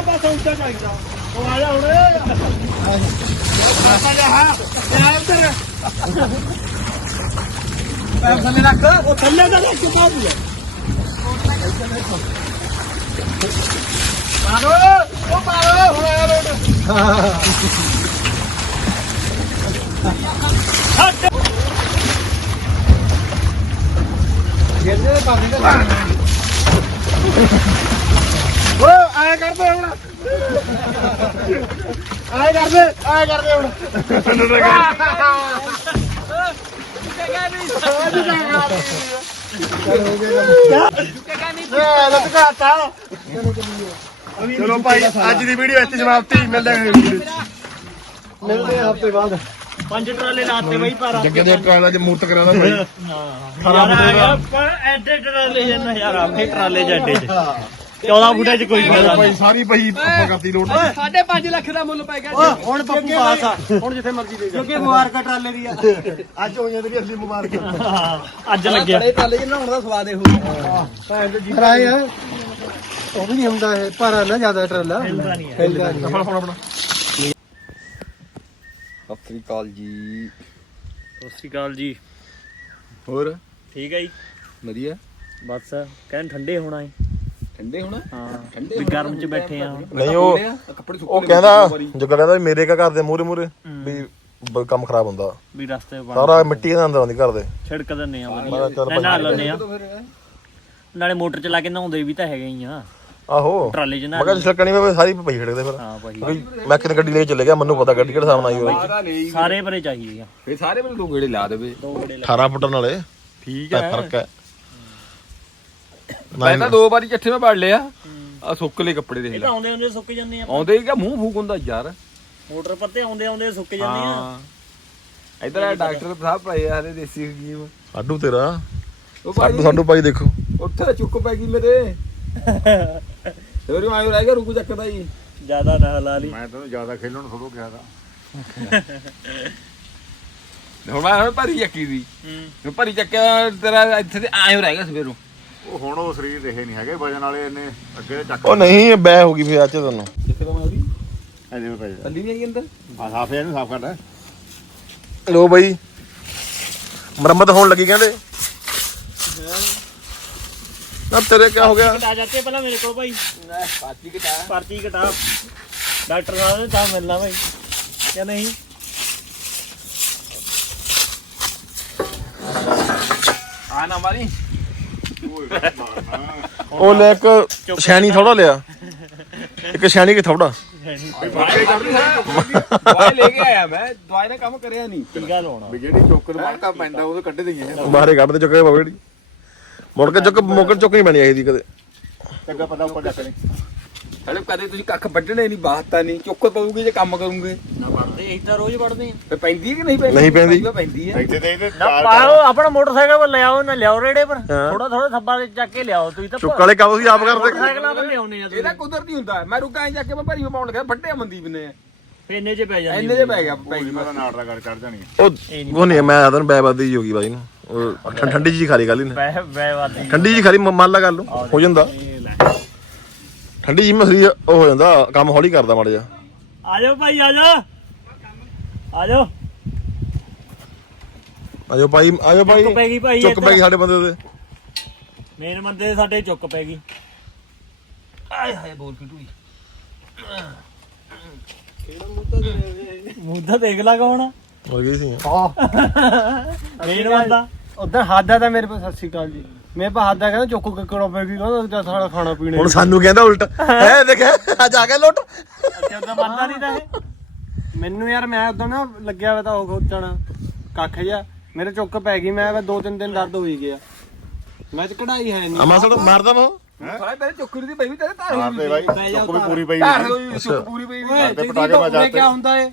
ਆ ਬਸ ਉੱਚਾ ਚਾਹੀਦਾ ਉਹ ਆ ਜਾ ਹੁਣ ਆ ਜਾ ਹਾਂ। ਆ ਉੱਧਰ ਪੈਰ ਥੱਲੇ ਰੱਖ ਉਹ ਥੱਲੇ ਦਾ ਰੱਖ ਕੇ ਬਾਹਰ ਲਿਆ ਮਾਰੋ ਉਹ ਮਾਰੋ ਹੁਣ ਆ ਰੋਡ ਗਿਰਦੇ ਦੇ ਪਾਣੀ ਦਾ ਓ ਆਇਆ ਕਰਦੇ ਹੁਣ। ਆਇਆ ਕਰਦੇ ਆਇਆ ਕਰਦੇ ਹੁਣ। ਚਲੋ ਭਾਈ ਅੱਜ ਦੀ ਵੀਡੀਓ ਇੱਥੇ ਸਮਾਪਤੀ। ਮਿਲਦੇ ਹਾਂ ਵੀਡੀਓ ਚ ਮਿਲਦੇ ਹਾਂ ਹਫ਼ਤੇ ਬਾਅਦ। ਪੰਜ ਟਰਾਲੇ ਲਾਤੇ ਬਈ ਪਰ ਜੱਗੇ ਦੇ ਟਰਾਲਾ ਚ ਮੂਰਤ ਕਰਾਉਂਦਾ ਭਾਈ। ਯਾਰ ਆ ਗਿਆ ਪਰ ਐਡੇ ਟਰਾਲੇ ਜਨ ਯਾਰ ਆਪੇ ਟਰਾਲੇ ਜੱਡੇ ਚ। 14 ਫੁੱਟੇ ਚ ਕੋਈ ਫਾਇਦਾ ਭਾਈ ਨਹੀਂ। ਸਾਰੀ ਪਈ ਆਪਾਂ ਕਰਤੀ ਲੋਡ ਸਾਢੇ 5 ਲੱਖ ਦਾ ਮੁੱਲ ਪੈ ਗਿਆ ਹੁਣ ਪੱਪੂ ਪਾਸ ਆ। ਹੁਣ ਜਿੱਥੇ ਮਰਜ਼ੀ ਦੇ ਜਾ। ਕਿਉਂਕਿ ਮੁਬਾਰਕਾ ਟਰਾਲੇ ਦੀ ਆ। ਅੱਜ ਹੋਈਆਂ ਤੇਰੀ ਅਸਲੀ ਮੁਬਾਰਕ। ਹਾਂ, ਅੱਜ ਲੱਗਿਆ। ਟਰਾਲੇ ਚ ਨਹਾਉਣ ਦਾ ਸਵਾਦ ਇਹੋ ਕਰਾਏ ਆ। ਉਹ ਵੀ ਨਹੀਂ ਹੁੰਦਾ ਇਹ ਭਾਰਾ ਨਾ ਜ਼ਿਆਦਾ ਟਰਾਲਾ। ਨਹੀਂ ਹੈ। ਹਿਲਦਾ ਨਹੀਂ ਆਪਣਾ ਆਪਣਾ। ਸਤਿ ਸ੍ਰੀ ਅਕਾਲ ਜੀ। ਸਤਿ ਸ਼੍ਰੀ ਅਕਾਲ ਜੀ। ਹੋਰ? ਠੀਕ ਹੈ ਜੀ? ਵਧੀਆ। ਬਸ ਕਹਿਣ ਠੰਡੇ ਹੋਣਾ ਹੈ। ਠੰਡੇ ਹੁਣ? ਹਾਂ। ਠੰਡੇ ਵੀ ਗਰਮ ਚ ਬੈਠੇ ਆ ਨਹੀਂ ਉਹ ਕੱਪੜੇ ਉਹ ਕਹਿੰਦਾ ਜੱਗਾ ਕਹਿੰਦਾ ਵੀ ਮੇਰੇ ਕਾ ਘਰ ਦੇ ਮੂਰੇ ਮੂਰੇ ਵੀ ਬ- ਕੰਮ ਖਰਾਬ ਹੁੰਦਾ। ਵੀ ਰਸਤੇ ਬਣ ਸਾਰਾ ਮਿੱਟੀ ਦੇ ਅੰਦਰ ਆਉਂਦੀ ਘਰ ਦੇ। ਛਿੜਕ ਦਿੰਨੇ ਆ ਮੈਂ ਵਧੀਆ ਕਿਹਾ ਚੱਲ ਨਹਾ ਲੈਂਦੇ ਆ। ਨਾਲੇ ਮੋਟਰ ਚਲਾ ਕੇ ਨਹਾਉਂਦੇ ਵੀ ਤਾਂ ਹੈਗੇ ਹੀ ਆ। ਆਹੋ। ਟਰਾਲੇ ਚ ਮੈਂ ਨਾ ਕਿਹਾ ਛੱਕਣੀ ਵੇ ਸਾਰੀ ਪਈ ਛੱਡਦੇ ਫਿਰ। ਹਾਂ ਭਾਈ ਕਿਉਂਕਿ ਮੈਂ ਕਿਤੇ ਗੱਡੀ ਲੈ ਕੇ ਚੱਲੇ ਗਿਆ ਮੈਨੂੰ ਪਤਾ ਗੱਡੀ ਕਿਹੜੇ ਨਾਲ ਆਈ ਹੋਈ ਸਾਰਾ ਭਰੇ ਚਾਹੀਦੇ ਆ। ਫੇ ਸਾਰੇ ਮੈਨੂੰ ਦੋ ਗੇੜੇ ਲਾ ਦੇਵੇ। ਦੋ ਬੜੇ 18 ਫੁੱਟਣ ਵਾਲੇ। ਠੀਕ ਤਾਂ ਫ਼ਰਕ ਹੈ। ਮੈਂ ਤਾਂ ਦੋ ਵਾਰੀ ਚੱਠੇ ਮੈਂ ਪੜ ਲਿਆ। ਆ ਸੁੱਕ ਲਏ ਕੱਪੜੇ ਦੇਖ ਇਹ ਲੈ। ਤਾਂ ਆਉਂਦੇ ਆਉਂਦੇ ਸੁੱਕ ਜਾਂਦੇ ਆ। ਆਉਂਦੇ ਹੀ ਕਿ ਮੂੰਹ ਫੂਕ ਹੁੰਦਾ ਯਾਰ। ਮੋਟਰ ਪੱਤੇ ਆਉਂਦੇ ਆਉਂਦੇ ਸੁੱਕ ਜਾਂਦੇ ਆ। ਹਾਂ। ਇਧਰ ਆ ਡਾਕਟਰ ਸਾਹਿਬ ਪਏ ਆ ਹਲੇ ਦੇਸੀ ਹਕੀਮ ਸਾਡੂ ਤੇਰਾ। ਉਹ ਸਾਡੂ ਸਾਡੂ ਭਾਈ ਦੇਖੋ। ਉੱਥੇ ਚੁੱਕ ਪੈ ਗਈ ਮੇਰੇ। ਤੇ ਮੇਰੇ ਆਇਓ ਰਹਿ ਗਿਆ ਰੁਕੂ ਚੱਕਦਾ ਜੀ ਜ਼ਿਆਦਾ ਨਾ ਲਾ ਲਈ। ਮੈਂ ਤੈਨੂੰ ਜ਼ਿਆਦਾ ਖੇਲਣ ਨੂੰ ਥੋੜੋ ਕਿਹਾ ਦਾ ਹੁਣ ਮੈਂ ਹੁਣ ਭਰੀ ਚੱਕੀ ਦੀ। ਹੂੰ। ਭਰੀ ਚੱਕਿਆ ਤੇਰਾ ਇੱਥੇ ਤੇ ਆਇਓ ਰਹਿ ਗਿਆ ਸਵੇਰੋਂ। ਉਹ ਹੁਣ ਉਹ ਸਰੀਰ ਰਹੇ ਨਹੀਂ ਹੈਗੇ ਵਜਨ ਵਾਲੇ ਇੰਨੇ ਅੱਗੇ ਚੱਕ ਉਹ ਨਹੀਂ ਬੈ ਹੋ ਗਈ ਫਿਰ ਅੱਜ ਤੈਨੂੰ। ਕਿੱਥੇ ਕਮਾ ਉਹਦੀ ਐਵੇਂ ਪੈ ਜਾ ਅੱਲੀ ਨਹੀਂ ਆਈ ਅੰਦਰ? ਆ ਸਾਫ਼ ਇਹਨੂੰ ਸਾਫ਼ ਕਰਦਾ। ਲੋ ਬਈ ਮੁਰੰਮਤ ਹੋਣ ਲੱਗੀ ਕਹਿੰਦੇ। ਨਾ ਤੇਰੇ ਕੀ ਹੋ ਗਿਆ? ਕਟਾ ਜਾਂਦੇ ਪਹਿਲਾਂ ਮੇਰੇ ਕੋਲ ਭਾਈ ਪਾਤੀ ਕਿਤਾ ਪਰਚੀ ਕਟਾ। ਡਾਕਟਰ ਸਾਹਿਬ ਨੇ ਤਾਂ ਮਿਲਣਾ ਭਾਈ ਕਿ ਨਹੀਂ? ਆ ਨਾ ਮਾਰੀ। ਉਹ ਲੈ ਇੱਕ ਸ਼ੈਣੀ ਥੋੜਾ ਲਿਆ। ਇੱਕ ਸ਼ੈਣੀ ਕਿ ਥੋੜਾ ਦਵਾਈ ਕੱਢਦੀ ਦਵਾਈ ਲੈ ਕੇ ਆਇਆ ਮੈਂ ਦਵਾਈ ਨਾਲ ਕੰਮ ਕਰਿਆ ਨਹੀਂ। ਟੀਕਾ ਲਾਉਣਾ ਵੀ ਜਿਹੜੀ ਚੋਕਰ ਮਾਰਕਾ ਪੈਂਦਾ ਉਹ ਕੱਢ ਦਈਏ ਬਾਹਰੇ ਕੱਢ ਦੇ ਚੁੱਕੇ ਬਗੜੀ ਮੁੜ ਕੇ ਚੁੱਕ ਮੋਕਰ ਚੁੱਕ ਨਹੀਂ ਬਣੀ ਇਹਦੀ ਕਦੇ। ਚੰਗਾ ਪਤਾ ਉੱਪਰ ਚੱਕ ਲੈ ਹਲੇ ਕਦੇ ਤੁਸੀਂ ਕੱਖ ਵੱਢਣੇ ਨਹੀਂ ਬਾਹਤਾ ਨਹੀਂ ਚੁੱਕ ਪਊਗੀ ਜੇ ਕੰਮ ਕਰੋਗੇ। ਨਾ ਪੜਦੇ ਅਸੀਂ ਤਾਂ ਰੋਜ਼ ਪੜਦੇ ਆ ਤੇ ਪੈਂਦੀ ਹੈ ਕਿ ਨਹੀਂ ਪੈਂਦੀ? ਨਹੀਂ ਪੈਂਦੀ। ਹੈ। ਇੱਥੇ ਤੇ ਇਹਦੇ ਨਾ ਪਾਓ ਆਪਣਾ ਮੋਟਰਸਾਈਕਲ ਪਰ ਲਿਆਓ ਨਾ ਲਿਆਓ ਰੇੜੇ ਪਰ। ਹਾਂ। ਥੋੜਾ ਥੋੜਾ ਥੱਬਾ ਦੇ ਚੱਕ ਕੇ ਲਿਆਓ ਤੁਸੀਂ ਤਾਂ ਚੁੱਕ ਵਾਲੇ ਕੰਮ ਤੁਸੀਂ ਆਪ ਕਰਦੇ। ਮੋਟਰਸਾਈਕਲਾਂ ਪਰ ਲਿਆਉਨੇ ਆ ਤੁਸੀਂ। ਇਹਦਾ ਕੁਦਰਤੀ ਹੁੰਦਾ। ਮੈਂ ਰੁਕਾਂ ਜਾ ਕੇ ਮੈਂ ਭਰੀ ਪਾਉਣ ਲੱਗਾ ਵੱਡੇ ਮਨਦੀਪ ਨੇ। ਫੇ ਇੰਨੇ ਚ ਪੈ ਜਾਂਦੀ ਇੰਨੇ ਜੇ ਪੈ ਗਿਆ ਪੈ ਗਈ ਮੈਂ ਨਾੜ ਦਾ ਕਰ ਚੜ ਜਾਣੀ। ਉਹ ਉਹ ਨਹੀਂ ਮੈਂ ਆਦਨ ਬੈ ਬਾਦੀ ਹੋ ਗਈ ਬਾਈ ਨੂੰ। ਉਹ ਠੰ- ਠੰਡੀ ਜੀ ਖਾਲੀ ਗੱਲ ਹੀ ਨੇ। ਬੈ ਬੈ ਵਾਦੀ ਠੰਡੀ ਜੀ ਖਾਲੀ ਮੰਨ ਲਾ ਗੱਲ ਹੋ ਜਾਂਦਾ। ਠੰਡੀ ਜੀ ਮਸਰੀ ਉਹ ਹੋ ਜਾਂਦਾ ਕੰਮ ਹੌਲੀ ਕਰਦਾ ਮਾੜਾ ਜਿਹਾ। ਆ ਜਾਓ ਭਾਈ ਆ ਜਾਓ ਆ ਜਾਓ ਆਜੋ ਭਾਈ ਆਜੋ ਭਾਈ। ਚੁੱਕ ਪੈ ਗਈ ਭਾਈ ਚੁੱਕ ਪੈ ਗਈ ਸਾਡੇ ਬੰਦੇ ਦੇ ਮੇਨ ਬੰਦੇ ਸਾਡੇ ਚੁੱਕ ਪੈ ਗਈ। ਆਏ ਹਾਏ ਬੋਲ ਫਿਟੂਈ ਮੂੰਹ ਤਾਂ ਦੇਖ ਲਾ ਕੌਣ ਹੋ ਗਈ ਸੀ? ਮੇਨ ਬੰਦਾ। ਉਧਰ ਹਾਦਾ ਤਾਂ ਮੇਰੇ ਪਾਸ ਸਤਿ ਸ਼੍ਰੀ ਅਕਾਲ ਜੀ। ਮੇਰੇ ਪਾਸ ਹਾਦਾ ਕਹਿੰਦਾ ਚੁੱਕ ਕੱਕੜੋਂ ਪੈ ਗਈ ਕਹਿੰਦਾ ਜਦ ਸਾਡਾ ਖਾਣਾ ਪੀਣਾ ਹੁਣ ਸਾਨੂੰ ਕਹਿੰਦਾ ਉਲਟ। ਹੈ। ਦੇਖ ਅੱਜ ਆ ਗਿਆ ਲੁੱਟ। ਕਿਉਂ ਬੰਦਾ ਨਹੀਂ ਤਾਂ ਇਹ। ਮੈਨੂੰ ਯਾਰ ਮੈਂ ਉਦੋਂ ਨਾ ਲੱਗਿਆ ਵਾ ਤਾਂ ਉਹ ਖੋਚਣ ਕੱਖ ਜਿਹਾ। ਮੇਰੇ ਚੁੱਕ ਪੈ ਗਈ ਮੈਂ ਵਾ ਦੋ ਤਿੰਨ ਦਿਨ ਦਰਦ ਹੋਈ ਗਿਆ। ਮੈਂ ਤੇ ਕਢਾਈ ਹੈ ਨਹੀਂ। ਅਮਾ ਸੜ ਮਾਰਦਾ ਵਾ ਸਾਲੇ ਤੇਰੇ ਚੁੱਕਰੀ ਦੀ ਪਈ ਵੀ ਤੇਰੇ ਧਾਰ ਮਾਰਦੇ ਬਾਈ ਚੁੱਕ ਵੀ ਪੂਰੀ ਪਈ ਧਾਰ ਹੋਈ। ਹੋਈ ਚੁੱਕ ਪੂਰੀ ਪਈ ਵੀ ਓਏ ਤੇ ਪਟਾਕੇ ਵੱਜ ਉਹ ਜਾਂਦੇ। ਕੀ ਹੁੰਦਾ ਏ?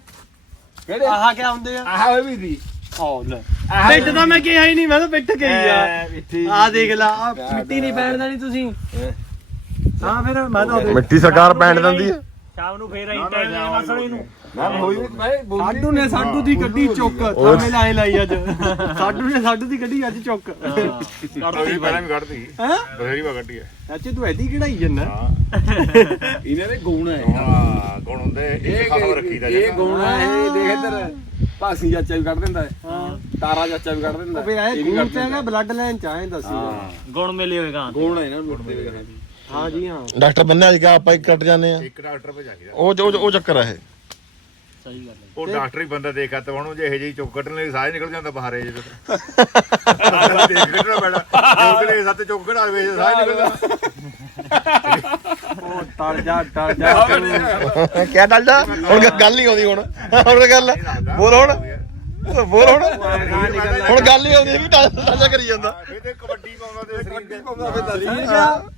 ਕਿਹੜੇ? ਆਹ ਕੀ ਹੁੰਦੇ ਆ। ਆਹ ਵੀ ਦੀ ਆਹ ਲੈ ਪਿੱਟ ਤਾਂ ਮੈਂ ਕਿਹਾ ਹੀ ਨਹੀਂ ਮੈਂ ਤਾਂ ਪਿੱਟ ਗਈ ਆ। ਆਹ ਦੇਖ ਲਾ ਆਹ ਮਿੱਟੀ ਨਹੀਂ ਪੈਣ ਦੇਣੀ ਤੁਸੀਂ। ਹਾਂ ਫਿਰ ਮੈਂ ਤਾਂ ਉਦੋਂ- ਮਿੱਟੀ ਸਰਕਾਰ ਪੈਣ ਦਿੰਦੀ ਹੈ ਸ਼ਾਮ ਨੂੰ ਫੇਰ ਆਈ ਟਾਈਮ ਮਸਲੇ ਨੂੰ ਨਾ। ਹੋਈ ਮੈਂ ਬੋਲੀ ਸਾਡੂ ਨੇ ਸਾਡੂ ਦੀ ਗੱਡੀ ਚੁੱਕ। ਥਾਮੇ ਲਾਏ ਲਾਈ ਅੱਜ। ਸਾਡੂ ਨੇ ਸਾਡੂ ਦੀ ਗੱਡੀ ਅੱਜ ਚੁੱਕ। ਬਥੇਰੀ ਪਹਿਲਾਂ ਵੀ ਕੱਢਦੀ ਹੈਂ? ਬਥੇਰੀ ਵਾ ਕੱਢੀ ਹੈ। ਅੱਛੇ ਤੂੰ ਐਡੀ ਕਿਹੜਾਈ ਜੰਨਾ ਹਾਂ। ਇਹਨਾਂ ਦੇ ਗੁਣ ਹੈ। ਹਾਂ ਗੁਣ ਹੁੰਦੇ। ਇਹ ਖਾਸਾ ਰੱਖੀਦਾ ਇਹ ਗੁਣ ਹੈ ਇਹ ਦੇਖ ਇੱਧਰ। ਭਾਸੀ ਚਾਚਾ ਵੀ ਕੱਢ ਦਿੰਦਾ ਹੈ। ਤਾਰਾ ਚਾਚਾ ਵੀ ਕੱਢ ਦਿੰਦਾ ਉਹ ਵੀ ਆਏ ਖੂਨ ਤੇ ਹੈਗਾ ਬਲੱਡ ਲਾਈਨ ਚ ਆਏ ਦੱਸੀ ਗੁਣ ਮਿਲੇ ਹੋਏਗਾ ਗੁਣ ਹੈ ਨੂੰ ਮੁੱਢ ਦੇ ਹਾਂ ਜੀ ਹਾਂ। ਡਾਕਟਰ ਬੰਨੇ ਅੱਜ ਕਾ ਆਪਾਂ ਹੀ ਕੱਟ ਜਾਂਦੇ ਆ। ਇੱਕ ਡਾਕਟਰ ਪੇ ਚਾਹੀਦਾ ਉਹ ਉਹ ਉਹ ਚੱਕਰ ਆ ਇਹ। ਸਹੀ ਗੱਲ ਹੈ। ਉਹ ਡਾਕਟਰ ਹੀ ਬੰਦਾ ਦੇਖਾ ਤਾਂ ਉਹਨੂੰ ਜੇ ਇਹ ਜਿਹੀ ਚੁੱਕ ਕੱਢਣ ਲਈ ਸਾਹ ਨਿਕਲ ਜਾਂਦਾ ਬਾਹਰ ਇਹ ਜਦੋਂ ਦੇਖ ਕੱਢਣਾ ਪੈਣਾ। ਚੁੱਕ ਲੈ ਸੱਤ ਚੁੱਕ ਕਢਾ ਵੇ ਸਾਹ ਨਿਕਲ ਜਾਂਦਾ ਉਹ ਟਲ ਜਾ ਟਲ ਜਾ। ਕਿਆ ਡਲਦਾ ਹੁਣ ਗੱਲ ਨਹੀਂ ਆਉਂਦੀ ਹੁਣ। ਹੁਣ ਗੱਲ ਬੋਲ ਹੁਣ। ਬੋਲ ਹੁਣ। ਹੁਣ ਗੱਲ ਨਹੀਂ ਆਉਂਦੀ ਵੀ ਡਲਦਾ ਕਰੀ ਜਾਂਦਾ। ਇਹ ਤੇ ਕਬੱਡੀ ਪਾਉਂਦਾ ਤੇ ਤੇ। ਪਾਉਂਦਾ ਆ ਪਰ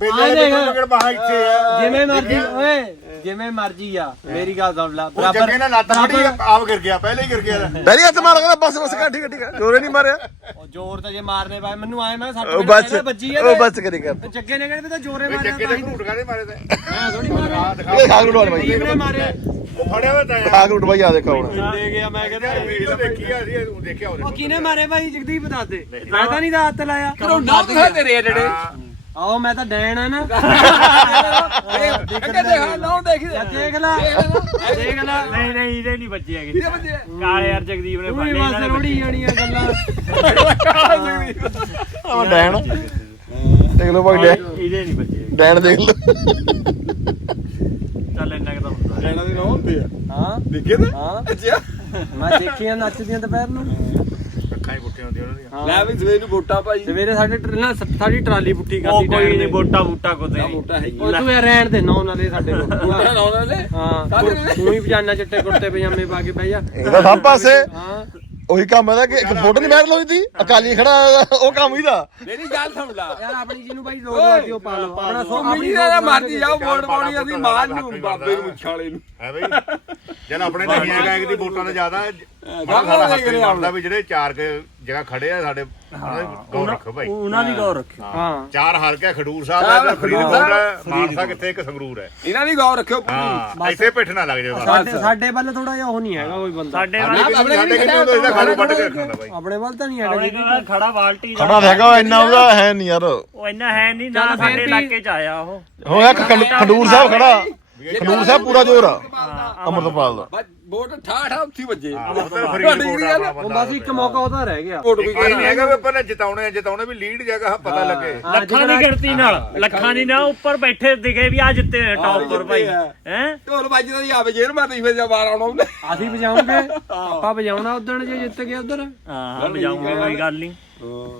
ਬੇਲੇ ਦੇ ਮਗਰ ਬਾਹਾਂ ਇੱਥੇ ਆ? ਜਿਵੇਂ ਮਰਜ਼ੀ ਓਏ ਜਿਵੇਂ ਮਰਜ਼ੀ ਆ। ਮੇਰੀ ਗੱਲ ਸੁਣ ਲੈ ਉਹ ਜੱਗੇ ਨਾਲ ਲੱਤ ਫੜੀ ਆਪ ਗਿਰ ਗਿਆ ਪਹਿਲੇ ਹੀ ਗਿਰ ਗਿਆ। ਡੈਡੀ ਹੱਥ ਮਾਰ ਕਹਿੰਦਾ ਬਸ ਬਸ ਠੀਕ ਹੈ ਜੋਰੇ ਨਹੀਂ ਮਾਰਿਆ। ਉਹ ਜ਼ੋਰ ਤੇ ਜੇ ਮਾਰਨੇ ਪਾਏ ਮੈਨੂੰ ਆਏ ਮੈਂ ਸੱਟ ਉਹ ਮੇਰੇ ਬਸ ਪਹਿਲਾਂ ਵੱਜੀ ਆ ਉਹ ਬਸ ਕਰੀ ਕਰ। ਤੇ ਜੱਗੇ ਨੇ ਕਹਿੰਦੇ ਤਾਂ ਜ਼ੋਰੇ ਇਹ ਮਾਰਿਆ ਜੱਗੇ ਤਾਂ ਦੇ ਹੀ ਘੂਟ ਕਾਦੇ ਮਾਰੇ ਤੇ? ਮੈਂ ਥੋੜੀ ਮਾਰਿਆ। ਆ ਇਹ ਖਾਗ ਰੂਟ ਵਾਲੇ ਬਾਈ ਜਗਦੀਪ ਨੇ ਮਾਰੇ ਉਹ ਫੜਿਆ ਹੋਇਆ ਤਾਂ ਯਾਰ। ਖਾਗ ਰੂਟ ਬਾਈ ਆ ਦੇਖੋ ਹੁਣ। ਦੇ ਗਿਆ ਮੈਂ ਕਹਿੰਦਾ ਵੀਡੀਓ ਦੇਖੀ ਆ ਅਸੀਂ ਉਹ ਦੇਖਿਆ ਉਹ ਉਹਨੇ ਕਿਹਨੇ ਮਾਰੇ ਭਾਈ ਜਗਦੀਪ ਦੱਸ ਦੇ। ਮੈਂ ਤਾਂ ਨਹੀਂ ਦਾ ਹੱਥ ਲਾਇਆ ਕਰੋ ਨਾ ਦਿਖਾ ਤੇਰੇ ਜਿਹੜੇ। ਆਓ ਮੈਂ ਤਾਂ ਡੈਣ ਆ ਨਾ। ਅੱਗੇ ਦੇਖ ਨਾ ਦੇਖ ਦੇਖ ਲੈ। ਦੇਖ ਲੈ। ਨਹੀਂ ਨਹੀਂ ਇਹਦੇ ਨਹੀਂ ਬੱਜੇ ਹੈਗੇ। ਇਹਦੇ ਬੰਦੇ ਕਾਲੇ ਯਾਰ ਜਗਦੀਪ ਨੇ ਫੜ ਲਏ ਬਸ ਰੋੜੀ ਜਾਣੀਆਂ ਗੱਲਾਂ। ਆ ਡੈਣ। ਦੇਖ ਲਓ ਬਾਈ ਡੈਣ। ਇਹਦੇ ਨਹੀਂ ਬੱਜੇ। ਡੈਣ ਦੇਖ ਲਓ। ਚੱਲ ਇੰਨਾ ਕੁ ਤਾਂ ਹੁੰਦਾ। ਲੈਣਾ ਦੇ ਨਾ ਹੁੰਦੇ ਆ। ਹਾਂ। ਦੇਖੇ ਤੇ। ਹਾਂ। ਅੱਛਾ। ਮੈਂ ਦੇਖੀਆਂ ਨੱਚਦੀਆਂ ਦੁਪਹਿਰ ਨੂੰ। ਅੱਖਾਂ ਹੀ ਪੁੱਟੀਆਂ ਹੁੰਦੀਆਂ ਉਹਨਾਂ ਦੀਆਂ। ਲੈ ਵੀ ਸਵੇਰ ਨੂੰ ਵੋਟਾਂ ਭਾਈ ਸਵੇਰੇ ਸਾਡੇ ਟਰ- ਨਾ ਸਾਡੀ ਟਰਾਲੀ ਪੁੱਠੀ ਉਹ ਕਰਦੀ ਕੋਈ ਟਾਈਮ ਨਹੀਂ ਬੋਟਾ ਬੂਟਾ ਕੋ ਤੇ ਨਾ ਵੋਟਾਂ ਹੈਗੀ ਉਹ ਤੂੰ ਯਾਰ ਰਹਿਣ ਦੇ ਨੌ ਨਾਲੇ ਸਾਡੇ ਕੋਲ। ਵੋਟਾਂ ਲਾਉਣ ਵਾਲੇ ਹਾਂ ਕਾਹਦੇ ਨੇ? ਤੂੰ ਹੀ ਪਜਾਨਾ ਚਿੱਟੇ ਕੁੜਤੇ ਪਜਾਮੇ ਪਾ ਕੇ ਬਹਿ ਜਾ। ਇਹਦਾ ਸਭ ਪਾਸੇ। ਹਾਂ। ਉਹੀ ਕੰਮ ਹੈ ਕਿ ਇੱਕ ਫੋਟੋ ਨਹੀਂ ਵਾਇਰਲ ਹੋਈ ਸੀ ਅਕਾਲੀ ਖੜਾ ਉਹ ਕੰਮ ਹੀ ਦਾ। ਮੇਰੀ ਗੱਲ ਸੁਣ ਲਾ। ਯਾਰ ਆਪਣੀ ਜਿਹਨੂੰ ਬਾਈ ਰੋਜ਼ ਲੱਗਦੀ ਉਹ ਪਾ ਲਓ। ਆਪਣਾ ਸੋ ਮੰਮੀ ਜੀ ਦਾ ਮਰਜ਼ੀ ਜਾਓ ਵੋਟ ਪਾਉਣੀ ਅਸੀਂ ਮਾਨ ਨੂੰ ਬਾਬੇ ਨੂੰ ਮੁੱਛਾਲੇ ਨੂੰ। ਹੈ ਬਈ। ਜਦ ਆਪਣੇ ਨਹੀਂ ਹੈਗਾ ਇੱਕ ਦੀ ਵੋਟਾਂ ਦਾ ਜ਼ਿਆਦਾ ਦੇਖ ਨਹੀਂ ਰਿਹਾ ਬਣਦਾ ਵੀ ਜਿਹੜੇ ਚਾਰ ਕੇ ਜਗ੍ਹਾ ਖੜੇ ਆ ਸਾਡੇ ਉਹਨਾਂ ਦੀ ਗੌਰ ਰੱਖੋ ਭਾਈ। ਉਹਨਾਂ ਦੀ ਗੌਰ ਰੱਖਿਓ। ਹਾਂ। ਚਾਰ ਹਲਕੇ ਖਡੂਰ ਸਾਹਿਬ ਹੈ ਖਡੂਰ ਫਰੀਦਕੋਟ ਹੈ ਮਾਨਸਾ ਕਿੱਥੇ ਇੱਕ ਸੰਗਰੂਰ ਹੈ। ਇਹਨਾਂ ਦੀ ਗੌਰ ਰੱਖਿਓ। ਹਾਂ ਇੱਥੇ ਪਿੱਠ ਨਾ ਲੱਗ ਜਾਵੇ। ਸਾਡੇ ਸਾਡੇ ਵੱਲ ਥੋੜਾ ਜਿਹਾ ਉਹ ਨਹੀਂ ਹੈਗਾ ਕੋਈ ਬੰਦਾ। ਸਾਡੇ ਵਾਲਾ ਕਿੰਨੇ ਸਾਡੇ ਕਿੰਨੇ ਹੁੰਦਾ ਇਹਦਾ ਖਾਲੂ ਵੱਢ ਕੇ ਰੱਖਣਾ ਬਾਈ ਆਪਣੇ ਵੱਲ ਤਾਂ ਨਹੀਂ ਹੈਗਾ ਖੜਾ ਬਾਲਟੀ ਦਾ ਖੜਾ ਹੈਗਾ ਇੰਨਾ ਉਹਦਾ ਹੈ ਨਹੀਂ ਯਾਰ। ਉਹ ਇੰਨਾ ਹੈ ਨਹੀਂ ਨਾ ਸਾਡੇ ਇਲਾਕੇ ਚ ਆਇਆ ਉਹ। ਹੋਇਆ ਖੰਡ- ਖਡੂਰ ਸਾਹਿਬ ਖੜਾ। ਖਡੂਰ ਸਾਹਿਬ ਪੂਰਾ ਜ਼ੋਰ ਆ। ਅਮਰਤਪਾਲ ਦਾ। ਵੋਟ ਠਾ ਠਾ ਉੱਥੀ ਵੱਜੇ। ਉੱਧਰ ਫਰੀਦਕੋਟ ਆ ਉਹ ਬਸ ਇੱਕ ਮੌਕਾ ਉਹਦਾ ਰਹਿ ਗਿਆ। ਵੋਟ ਵੀ ਇਹ ਨਹੀਂ ਹੈਗਾ ਵੀ ਆਪਾਂ ਨੇ ਜਿਤਾਉਣੇ ਆ ਜਿਤਾਉਣੇ ਵੀ ਲੀਡ ਜਗ੍ਹਾ ਪਤਾ ਲੱਗੇ ਲੱਖਾਂ ਦੀ ਗਿਣਤੀ ਨਾਲ ਲੱਖਾਂ ਦੀ ਨਾ ਉੱਪਰ ਬੈਠੇ ਦਿਖੇ ਵੀ ਆ ਜਿੱਤੇ ਨੇ ਟੌਪ ਪਰ ਭਾਈ। ਹੈ? ਢੋਲ ਵੱਜਦਾ ਹੀ ਆਵੇ ਜੇਰ ਮਾਰਦੀ ਫਿਰ ਜਾ ਬਾਹਰ ਆਉਣਾ ਉਹਨੇ। ਅਸੀਂ ਵਜਾਉਂਗੇ ਆਪਾਂ ਵਜਾਉਣਾ ਉਦਣ ਜੇ ਜਿੱਤ ਗਏ ਉਧਰ। ਹਾਂ ਬਜਾਉਂਗਾ ਕੋਈ ਗੱਲ ਨਹੀਂ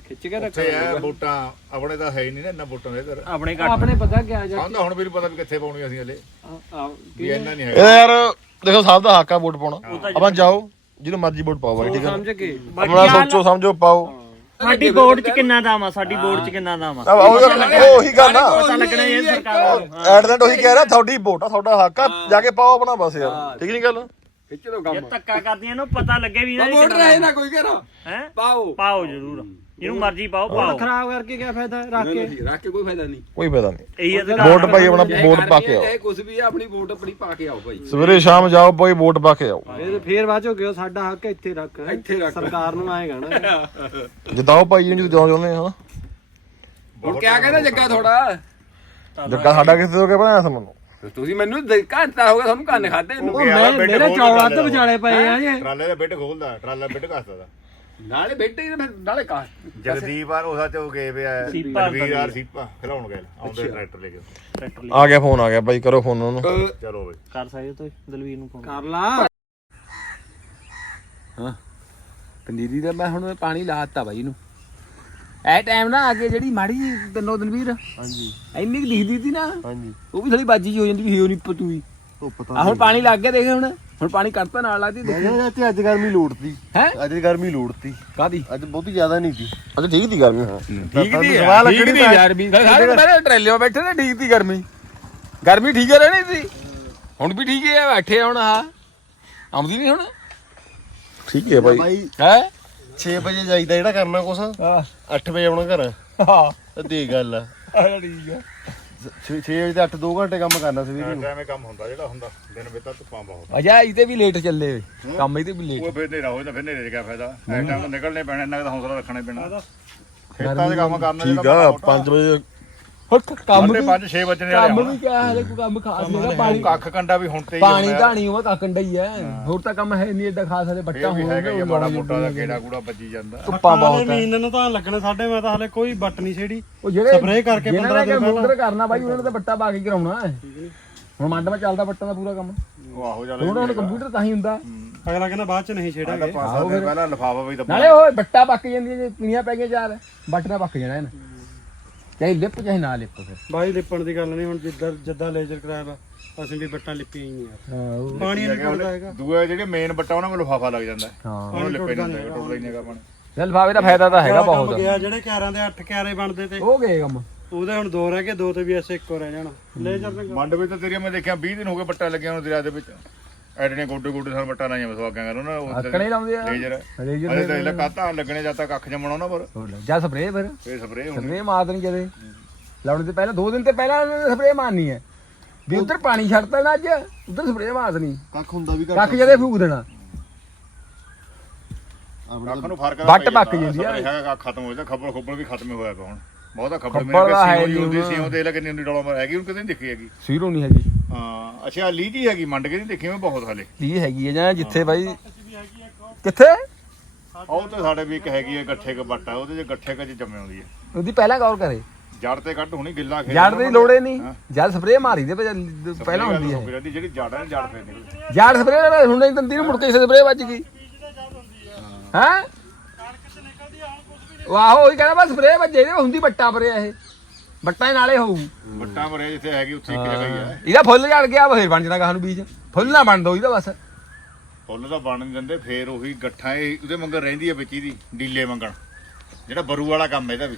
ਖਿੱਚ ਕੇ ਰੱਖ ਉੱਥੇ ਹੈ ਵੋਟਾਂ ਆਪਣੇ ਤਾਂ ਹੈ ਹੀ ਨਹੀਂ ਨਾ ਇੰਨਾ ਵੋਟਾਂ ਦੇ ਇਧਰ ਆਪਣੇ ਘੱਟ। ਆਪਣੇ ਪਤਾ ਕਿਆ ਜਾ ਹੁਣ ਵੀ ਪਤਾ ਵੀ ਕਿੱਥੇ ਪਾਉਣੀਆਂ ਅਸੀਂ ਹਲੇ। ਨਹੀਂ ਇਹ ਯਾਰ ਦੇਖੋ ਸਭ ਦਾ ਹੱਕ ਆ ਵੋਟ ਪਾਉਣਾ। ਆਪਾਂ ਜਾਓ ਜਿਹਨੂੰ ਮਰਜ਼ੀ ਵੋਟ ਪਾਓ ਬਾਈ ਠੀਕ ਹੈ ਸਮਝ ਕੇ ਆਪਣਾ ਸੋਚੋ ਸਮਝੋ ਪਾਓ। ਸਾਡੀ ਬੋਰਡ ਚ ਕਿੰਨਾ ਦਾਮ ਆ ਸਾਡੀ ਬੋਰਡ ਚ ਕਿੰਨਾ ਦਾਮ ਆ? ਆ ਉਹ ਉਹ ਗੱਲ ਆ ਪਤਾ ਲੱਗਣਾ ਇਹ ਸਰਕਾਰ ਨੂੰ ਐਡਰੈਂਟ ਉਹੀ ਕਹਿ ਰਿਹਾ ਤੁਹਾਡੀ ਵੋਟ ਆ ਤੁਹਾਡਾ ਹੱਕ ਆ ਜਾ ਕੇ ਪਾਓ ਆਪਣਾ ਬਸ ਯਾਰ ਠੀਕ ਨਹੀਂ ਗੱਲ? ਖਿੱਚ ਲੋ ਇਹ ਕੰਮ ਧੱਕਾ ਕਰਦੀਆਂ ਨੂੰ ਪਤਾ ਲੱਗੇ ਵੀ ਵੋਟ ਰਹੇ ਨਾ ਕੋਈ ਘਰ। ਹੈ? ਪਾਓ। ਪਾਓ ਜ਼ਰੂਰ। ਜਿਹਨੂੰ ਮਰਜ਼ੀ ਪਾਓ ਪਾਓ। ਖਰਾਬ ਕਰਕੇ ਕਿਆ ਫਾਇਦਾ ਰੱਖ ਕੇ? ਰੱਖ ਕੇ ਕੋਈ ਫਾਇਦਾ ਨਹੀਂ। ਕੋਈ ਫਾਇਦਾ ਨਹੀਂ। ਇਹੀ ਅਧਿਕਾਰ ਵੋਟ ਪਾਈ ਆਪਣਾ ਵੋਟ ਪਾ ਕੇ ਆਓ। ਚਾਹੇ ਕੁਝ ਵੀ ਆ ਆਪਣੀ ਵੋਟ ਆਪਣੀ ਪਾ ਕੇ ਆਓ ਭਾਈ। ਸਵੇਰੇ ਸ਼ਾਮ ਜਾਓ ਭਾਈ ਵੋਟ ਪਾ ਕੇ ਆਓ। ਇਹ ਫੇਰ ਬਾਅਦ ਚੋਂ ਕਿਉਂ? ਸਾਡਾ ਹੱਕ ਇੱਥੇ ਰੱਖ। ਇੱਥੇ ਰੱਖ। ਸਰਕਾਰ ਨੂੰ ਆਏਗਾ ਨਾ। ਜਿਤਾਓ ਭਾਈ ਜਿਹਨੂੰ ਜਿਤਾਉਣਾ ਚਾਹੁੰਦੇ ਹਾਂ। ਹੁਣ ਕਿਆ ਕਹਿੰਦਾ ਜੱਗਾ ਥੋੜਾ ਜੱਗਾ ਸਾਡਾ ਕਿਸੇ ਤੋਂ ਕਿਹਾ ਬਣਾਇਆ ਸਾਨੂੰ? ਤੁਸੀਂ ਮੈਨੂੰ ਦੇ- ਘੰਟਾ ਹੋ ਗਿਆ ਤੁਹਾਨੂੰ ਕੰਨ ਖਾਦੇ ਨੂੰ ਮੇਰੇ ਚੌਲਾਂ ਤੇ ਵਿਚਾਲੇ ਪਏ ਆ ਜੇ। ਟਰਾਲੇ ਦਾ ਬਿੱਟ ਖੋਲਦਾ ਟਰਾਲਾ ਬਿੱਟ ਕੱਸਦਾ ਦਾ ਨਾਲੇ ਬੈਠੇ ਹੀ ਫਿਰ ਨਾਲੇ ਕਾ ਜਗਦੀਪ ਆ ਉਹਦਾ ਤੇ ਉਹ ਗਏ ਵੇ ਆ। ਸੀਪਾ ਵੀਰ ਯਾਰ ਸੀਪਾ ਖਿਲਾਉਣ ਗਏ ਆਉਂਦੇ ਟਰੈਕਟਰ ਲੈ ਕੇ। ਟਰੈਕਟਰ ਆ ਗਿਆ ਫੋਨ ਆ ਗਿਆ ਭਾਈ ਕਰੋ ਫੋਨ ਉਹਨੂੰ। ਚਲੋ ਬਈ। ਕਰ ਸਕਦੇ ਹੋ ਤੁਸੀਂ ਦਲਵੀਰ ਨੂੰ ਫੋਨ। ਕਰ ਲਾ। ਪਨੀਰੀ ਦਾ ਮੈਂ ਹੁਣ ਪਾਣੀ ਲਾਤਾ ਬਾਈ ਨੂੰ। ਐ ਟਾਈਮ ਨਾ ਅੱਗੇ ਜਿਹੜੀ ਮਾੜੀ ਜੀ ਤਨੋ ਦਿਨਵੀਰ ਹਾਂਜੀ। ਇੰਨੀ ਕੁ ਦਿਖਦੀ ਸੀ ਨਾ। ਹਾਂਜੀ। ਉਹ ਵੀ ਥੋੜੀ ਬਾਜੀ ਜੀ ਹੋ ਜਾਂਦੀ ਵੀ ਉਹ ਨਹੀਂ ਪਤੂਈ। ਆ ਹੁਣ ਪਾਣੀ ਲੱਗ। ਗਿਆ ਦੇਖ ਹੁਣ। ਹੁਣ ਪਾਣੀ ਕੱਢਤਾ ਨਾਲ ਲੱਗਦੀ ਦੇਖ। ਨਹੀਂ ਤੇ ਅੱਜ ਗਰਮੀ ਲੋੜਤੀ। ਹੈ? ਅੱਜ ਗਰਮੀ ਲੋੜਤੀ। ਕਾਦੀ ਅੱਜ ਬਹੁਤੀ ਜ਼ਿਆਦਾ ਨਹੀਂ ਸੀ। ਅੱਛਾ ਠੀਕ ਦੀ ਗਰਮੀ ਠੀਕ ਦੀ ਸਵਾਲ ਠੀਕ ਦੀ ਗਰਮੀ। ਸਾਰੇ ਮੇਰੇ ਟਰੇਲਿਓ ਬੈਠੇ ਨੇ ਠੀਕ ਦੀ ਗਰਮੀ। ਗਰਮੀ ਠੀਕ ਹੈ ਰਹਿਣੀ ਸੀ। ਹੁਣ ਵੀ ਠੀਕ ਹੈ ਬੈਠੇ ਹੁਣ ਆ ਆਉਂਦੀ ਨਹੀਂ ਹੁਣ? ਠੀਕ ਹੈ ਭਾਈ ਹੈ? 6 ਵਜੇ ਜਾਈਦਾ ਜਿਹੜਾ ਕਰਨਾ ਕੁਛ। ਹਾਂ 8 ਵਜੇ ਆਉਣਾ ਘਰ। ਹਾਂ ਤੇ ਦੇ ਗੱਲ ਆ। ਠੀਕ ਹੈ 6 ਵਜੇ ਤੇ 8 2 ਘੰਟੇ ਕੰਮ ਕਰਨਾ ਸਵੇਰੇ ਟਾਈਮ ਇਹ ਕੰਮ ਹੁੰਦਾ ਜਿਹੜਾ ਹੁੰਦਾ ਦਿਨ ਵਿੱਚ ਤਾਂ ਧੁੱਪਾਂ ਬਹੁਤ। ਅਜਾ ਇਹਦੇ ਵੀ ਲੇਟ ਚੱਲੇ ਕੰਮ ਇਹਦੇ ਵੀ ਲੇਟ ਉਹ ਫਿਰ ਨੇਰਾ ਹੋ ਜਾਂਦਾ ਫਿਰ ਨੇਰੇ ਕਿਆ ਫਾਇਦਾ? ਐ ਟਾਈਮ ਨਿਕਲਣੇ ਪੈਣਾ ਇੰਨਾ ਕੁ ਤਾਂ ਹੌਸਲਾ ਰੱਖਣਾ ਪੈਣਾ। ਖੇਤਾਂ ਦੇ ਕੰਮ ਕਰਨਾ ਠੀਕ ਆ 5 ਵਜੇ ਹੁਣ ਕੰਮ ਸਾਢੇ ਵੀ ਪੰਜ 6 ਵਜੇ ਨੇ ਕੰਮ ਵੀ ਕਿਆ ਹਲੇ ਕੋਈ ਕੰਮ ਖਾਸ ਨਹੀਂਗਾ ਪਾਣੀ ਕੱਖ ਕੰਡਾ ਵੀ ਹੁਣ ਤੇ ਹੀ ਪਾਣੀ ਹੋਇਆ। ਧਾਣੀ ਉਹ ਕਾਕੰਡਾ ਹੀ ਹੈ। ਹੋਰ ਤਾਂ ਕੰਮ ਹੈ ਨਹੀਂ ਏਡਾ ਖਾਸ ਹਲੇ ਇਹ ਬੱਟਾ ਵੀ ਹੋਣਾ ਹੈਗਾ ਹੀ ਆ, ਮਾੜਾ ਮੋਟਾ ਦਾ ਗੇੜਾ ਗੂੜਾ ਵੱਜੀ ਜਾਂਦਾ। ਧੁੱਪਾਂ ਬਹੁਤ ਹੈ। ਮਹੀਨੇ ਨੂੰ ਤਾਂ ਲੱਗਣਾ ਸਾਡੇ ਮੈਂ ਤਾਂ ਹਲੇ ਕੋਈ ਬੱਟ ਨਹੀਂ ਛੇੜੀ। ਉਹ ਜਿਹੜੇ ਸਪਰੇਅ ਕਰਕੇ 15 ਦਿਨ ਮੋਟਰ ਕਰਨਾ ਬਾਈ ਉਹਨਾਂ ਨੇ ਤਾਂ ਬੱਟਾ ਪਾ ਕੇ ਕਰਾਉਣਾ ਹੈ। ਹੁਣ ਮੰਡ ਵਿੱਚ ਚੱਲਦਾ ਬੱਟਾਂ ਦਾ ਪੂਰਾ ਕੰਮ। ਉਹ ਆਹੋ ਚੱਲ ਹੁਣ ਹੁਣ ਕੰਪਿਊਟਰ ਤਾਂ ਹੀ ਹੁੰਦਾ। ਅਗਲਾ ਕਹਿੰਦਾ ਬਾਅਦ ਚ ਨਹੀਂ ਛੇੜਾਂਗੇ। ਤਾਂ ਪਾਸਾ ਦੇ ਪਹਿਲਾਂ ਲਫਾਫਾ ਵੀ ਦੱਬਣਾ ਨਾਲੇ ਉਹ ਬੱਟਾ ਪੱਕ ਜਾਂਦੀ ਜੇ ਪੀਣੀਆਂ ਪੈ ਗਈਆਂ ਚਾਰ ਬੱਟ ਨਾਲ ਪੱਕ ਜਾਣਾ ਇਹਨਾਂ। ਚਾਹੇ ਲਿਪ ਚਾਹੇ ਨਾ ਲਿਪ ਫਿਰ। ਬਾਈ ਲਿਪਣ ਦੀ ਗੱਲ ਨਹੀਂ ਹੁਣ ਜਿੱਦਾਂ ਜਿੱਦਾਂ ਲੇਜ਼ਰ ਕਰਾਇਆ ਵਾ ਅਸੀਂ ਵੀ ਬੱਟਾਂ ਲਿਪੀਆਂ ਹੀ ਨਹੀਂ ਯਾਰ ਹਾਂ ਉਹ- ਪਾਣੀ ਨਹੀਂ ਟੁੱਟਦਾ ਹੈਗਾ। ਦੂਆ ਜਿਹੜੇ ਮੇਨ ਬੱਟਾ ਉਹਨਾਂ ਕੋਲ ਲਫਾਫਾ ਲੱਗ ਜਾਂਦਾ। ਹੈ। ਹਾਂ ਉਹਨੂੰ ਲਿਪੇ ਨਹੀਂ ਹੁੰਦਾ ਟੁੱਟਦਾ ਹੀ ਨਹੀਂਗਾ ਪਾਣੀ। ਚੱਲ ਭਾਵੇਂ ਦਾ ਫਾਇਦਾ ਤਾਂ ਹੈਗਾ ਕੰਮ ਬਹੁਤ। ਗਿਆ ਜਿਹੜੇ ਕਿਆਰਾਂ ਦੇ 8 ਕਿਆਰੇ ਬਣਦੇ ਤੇ। ਹੋ ਗਏ ਕੰਮ। ਉਹਦੇ ਹੁਣ ਦੋ ਰਹਿ ਗਏ ਦੋ ਤੇ ਵੀ ਐਸੇ ਇੱਕੋ ਰਹਿ ਜਾਣਾ। ਲੇਜ਼ਰ ਨੇ ਮੰਡ ਵਿੱਚ ਤਾਂ ਤੇਰੀਆਂ ਮੈਂ ਦੇਖਿਆ 20 ਦਿਨ ਹੋ ਗਏ ਬੱਟਾ ਲੱਗਿਆ ਉਹਨੂੰ ਦਰਿਆ ਦੇ ਵਿੱਚ। ਐਡਨੇ ਗੋਡੇ ਗੋਡੇ ਸਾਰ ਬੱਟਾ ਲਾਈਆਂ ਬਸਵਾਗਾਂ ਕਰ ਉਹਨਾਂ ਅਕੜੇ ਲਾਉਂਦੇ ਆ। ਲੇਜਰ ਰੇਜਰ ਅਰੇ ਤਾਂ ਇਹ ਕਾਤਾ ਲੱਗਣੇ ਜਾਂ ਤਾਂ ਕੱਖ ਜੰਮਣਾ ਉਹਨਾਂ ਪਰ। ਜਾਂ ਸਪਰੇਅ ਫਿਰ। ਫੇਰ ਸਪਰੇਅ ਹੋਣੀ। ਸਪਰੇਅ ਮਾਰ ਦੇਣੀ ਜਦੇ। ਲਾਉਣ ਦੇ ਪਹਿਲਾਂ ਦੋ ਦਿਨ ਤੇ ਪਹਿਲਾਂ ਉਹਨਾਂ ਨੇ ਸਪਰੇਅ ਮਾਰਨੀ ਹੈ। ਵੀ ਉਧਰ ਪਾਣੀ ਛੱਡਤਾ ਨਾ ਅੱਜ ਉਧਰ ਸਪਰੇਅ ਮਾਰ ਦੇਣੀ। ਕੱਖ ਹੁੰਦਾ ਵੀ ਕੱਖ ਜਦੇ ਫੂਕ ਦੇਣਾ। ਕੱਖ ਨੂੰ ਫ਼ਰਕ ਵੱਟ ਪੱਕ ਜਾਂਦੀ ਆ। ਖਤਮ ਹੋ ਜਾਂਦਾ ਖੱਬਲ ਖੁੱਬਲ ਵੀ ਖਤਮ ਹੋਇਆ ਪਿਆ ਹੁਣ। ਬਹੁਤਾ ਹੈ ਮੇਰੇ ਨੀ ਹੁੰਦੀ ਹੁਣ। ਸੀ ਉਹਦੇ ਲੱਗੇ ਨਿੰਦੀ ਡੋਲਾ ਮਰ ਹੈਗੀ ਹੁਣ ਕਦੇ ਨਹੀਂ ਦੇਖੀ ਹੈਗੀ? ਸੀਰੋ ਨਹੀਂ ਹੈਗੀ। ਹਾਂ ਅੱਛਾ ਲੀਜੀ ਹੈਗੀ ਮੰਡ ਕੇ ਨਹੀਂ ਦੇਖੀ ਮੈਂ ਬਹੁਤ ਹਾਲੇ। ਇਹ ਹੈਗੀ ਹੈ ਜਾਂ ਜਿੱਥੇ ਬਾਈ? ਕਿੱਥੇ? ਉਹ ਤੇ ਸਾਡੇ ਵੀ ਇੱਕ ਹੈਗੀ ਹੈ ਗੱਠੇ ਕ ਬੱਟਾ ਉਹਦੇ ਚ ਗੱਠੇ ਕ ਚ ਜੰਮੇ ਹੁੰਦੀ ਹੈ। ਉਹਦੀ ਪਹਿਲਾਂ ਗੌਰ ਕਰੇ। ਜੜ ਤੇ ਕੱਢ ਹੋਣੀ ਗਿੱਲਾ ਖੇਤ ਜੜ ਦੀ ਲੋੜੇ ਨਹੀਂ ਜਦ ਸਪਰੇਅ ਮਾਰੀ ਦੇ ਪਹਿਲਾਂ ਹੁੰਦੀ ਹੈ। ਜਿਹੜੀ ਜੜ ਹੈ ਜੜ ਫੇਰ ਨਿਕਲਦੀ ਜੜ ਸਪਰੇਅ ਹੁਣ ਨਹੀਂ ਦੰਦੀ ਨੂੰ ਮੁੜ ਕੇ ਸਪਰੇਅ ਵੱਜ ਗਈ। ਹੈ? ਵਾਹੋ ਉਹੀ ਕਹਿੰਦਾ ਬਸ ਸਪਰੇਅ ਵੱਜੇ ਨੇ ਹੁੰਦੀ ਬੱਟਾ ਪਰਿਆ ਇਹ। ਬੱਟਾ ਹੀ ਨਾਲੇ ਹੋਊ। ਬੱਟਾ ਮਰੇ ਜਿੱਥੇ ਹੈਗੀ ਉੱਥੇ ਇੱਕ ਜਗ੍ਹਾ ਹੀ ਹੈ। ਇਹਦਾ ਫੁੱਲ ਝੜ ਗਿਆ ਫੇਰ ਬਣ ਜਾਣਾ ਗਾਹ ਨੂੰ ਬੀਜ। ਫੁੱਲ ਨਾ ਬਣ ਦੋ ਇਹਦਾ ਬਸ। ਫੁੱਲ ਤਾਂ ਬਣ ਨਹੀਂ ਦਿੰਦੇ ਫੇਰ ਉਹੀ ਗੱਠਾਂ ਇਹ ਉਹਦੇ ਮੰਗਰ ਰਹਿੰਦੀ ਹੈ ਵਿੱਚ ਇਹਦੀ ਡੀਲੇ ਮੰਗਣ। ਜਿਹੜਾ ਬਰੂ ਵਾਲਾ ਕੰਮ ਇਹਦਾ ਵੀ।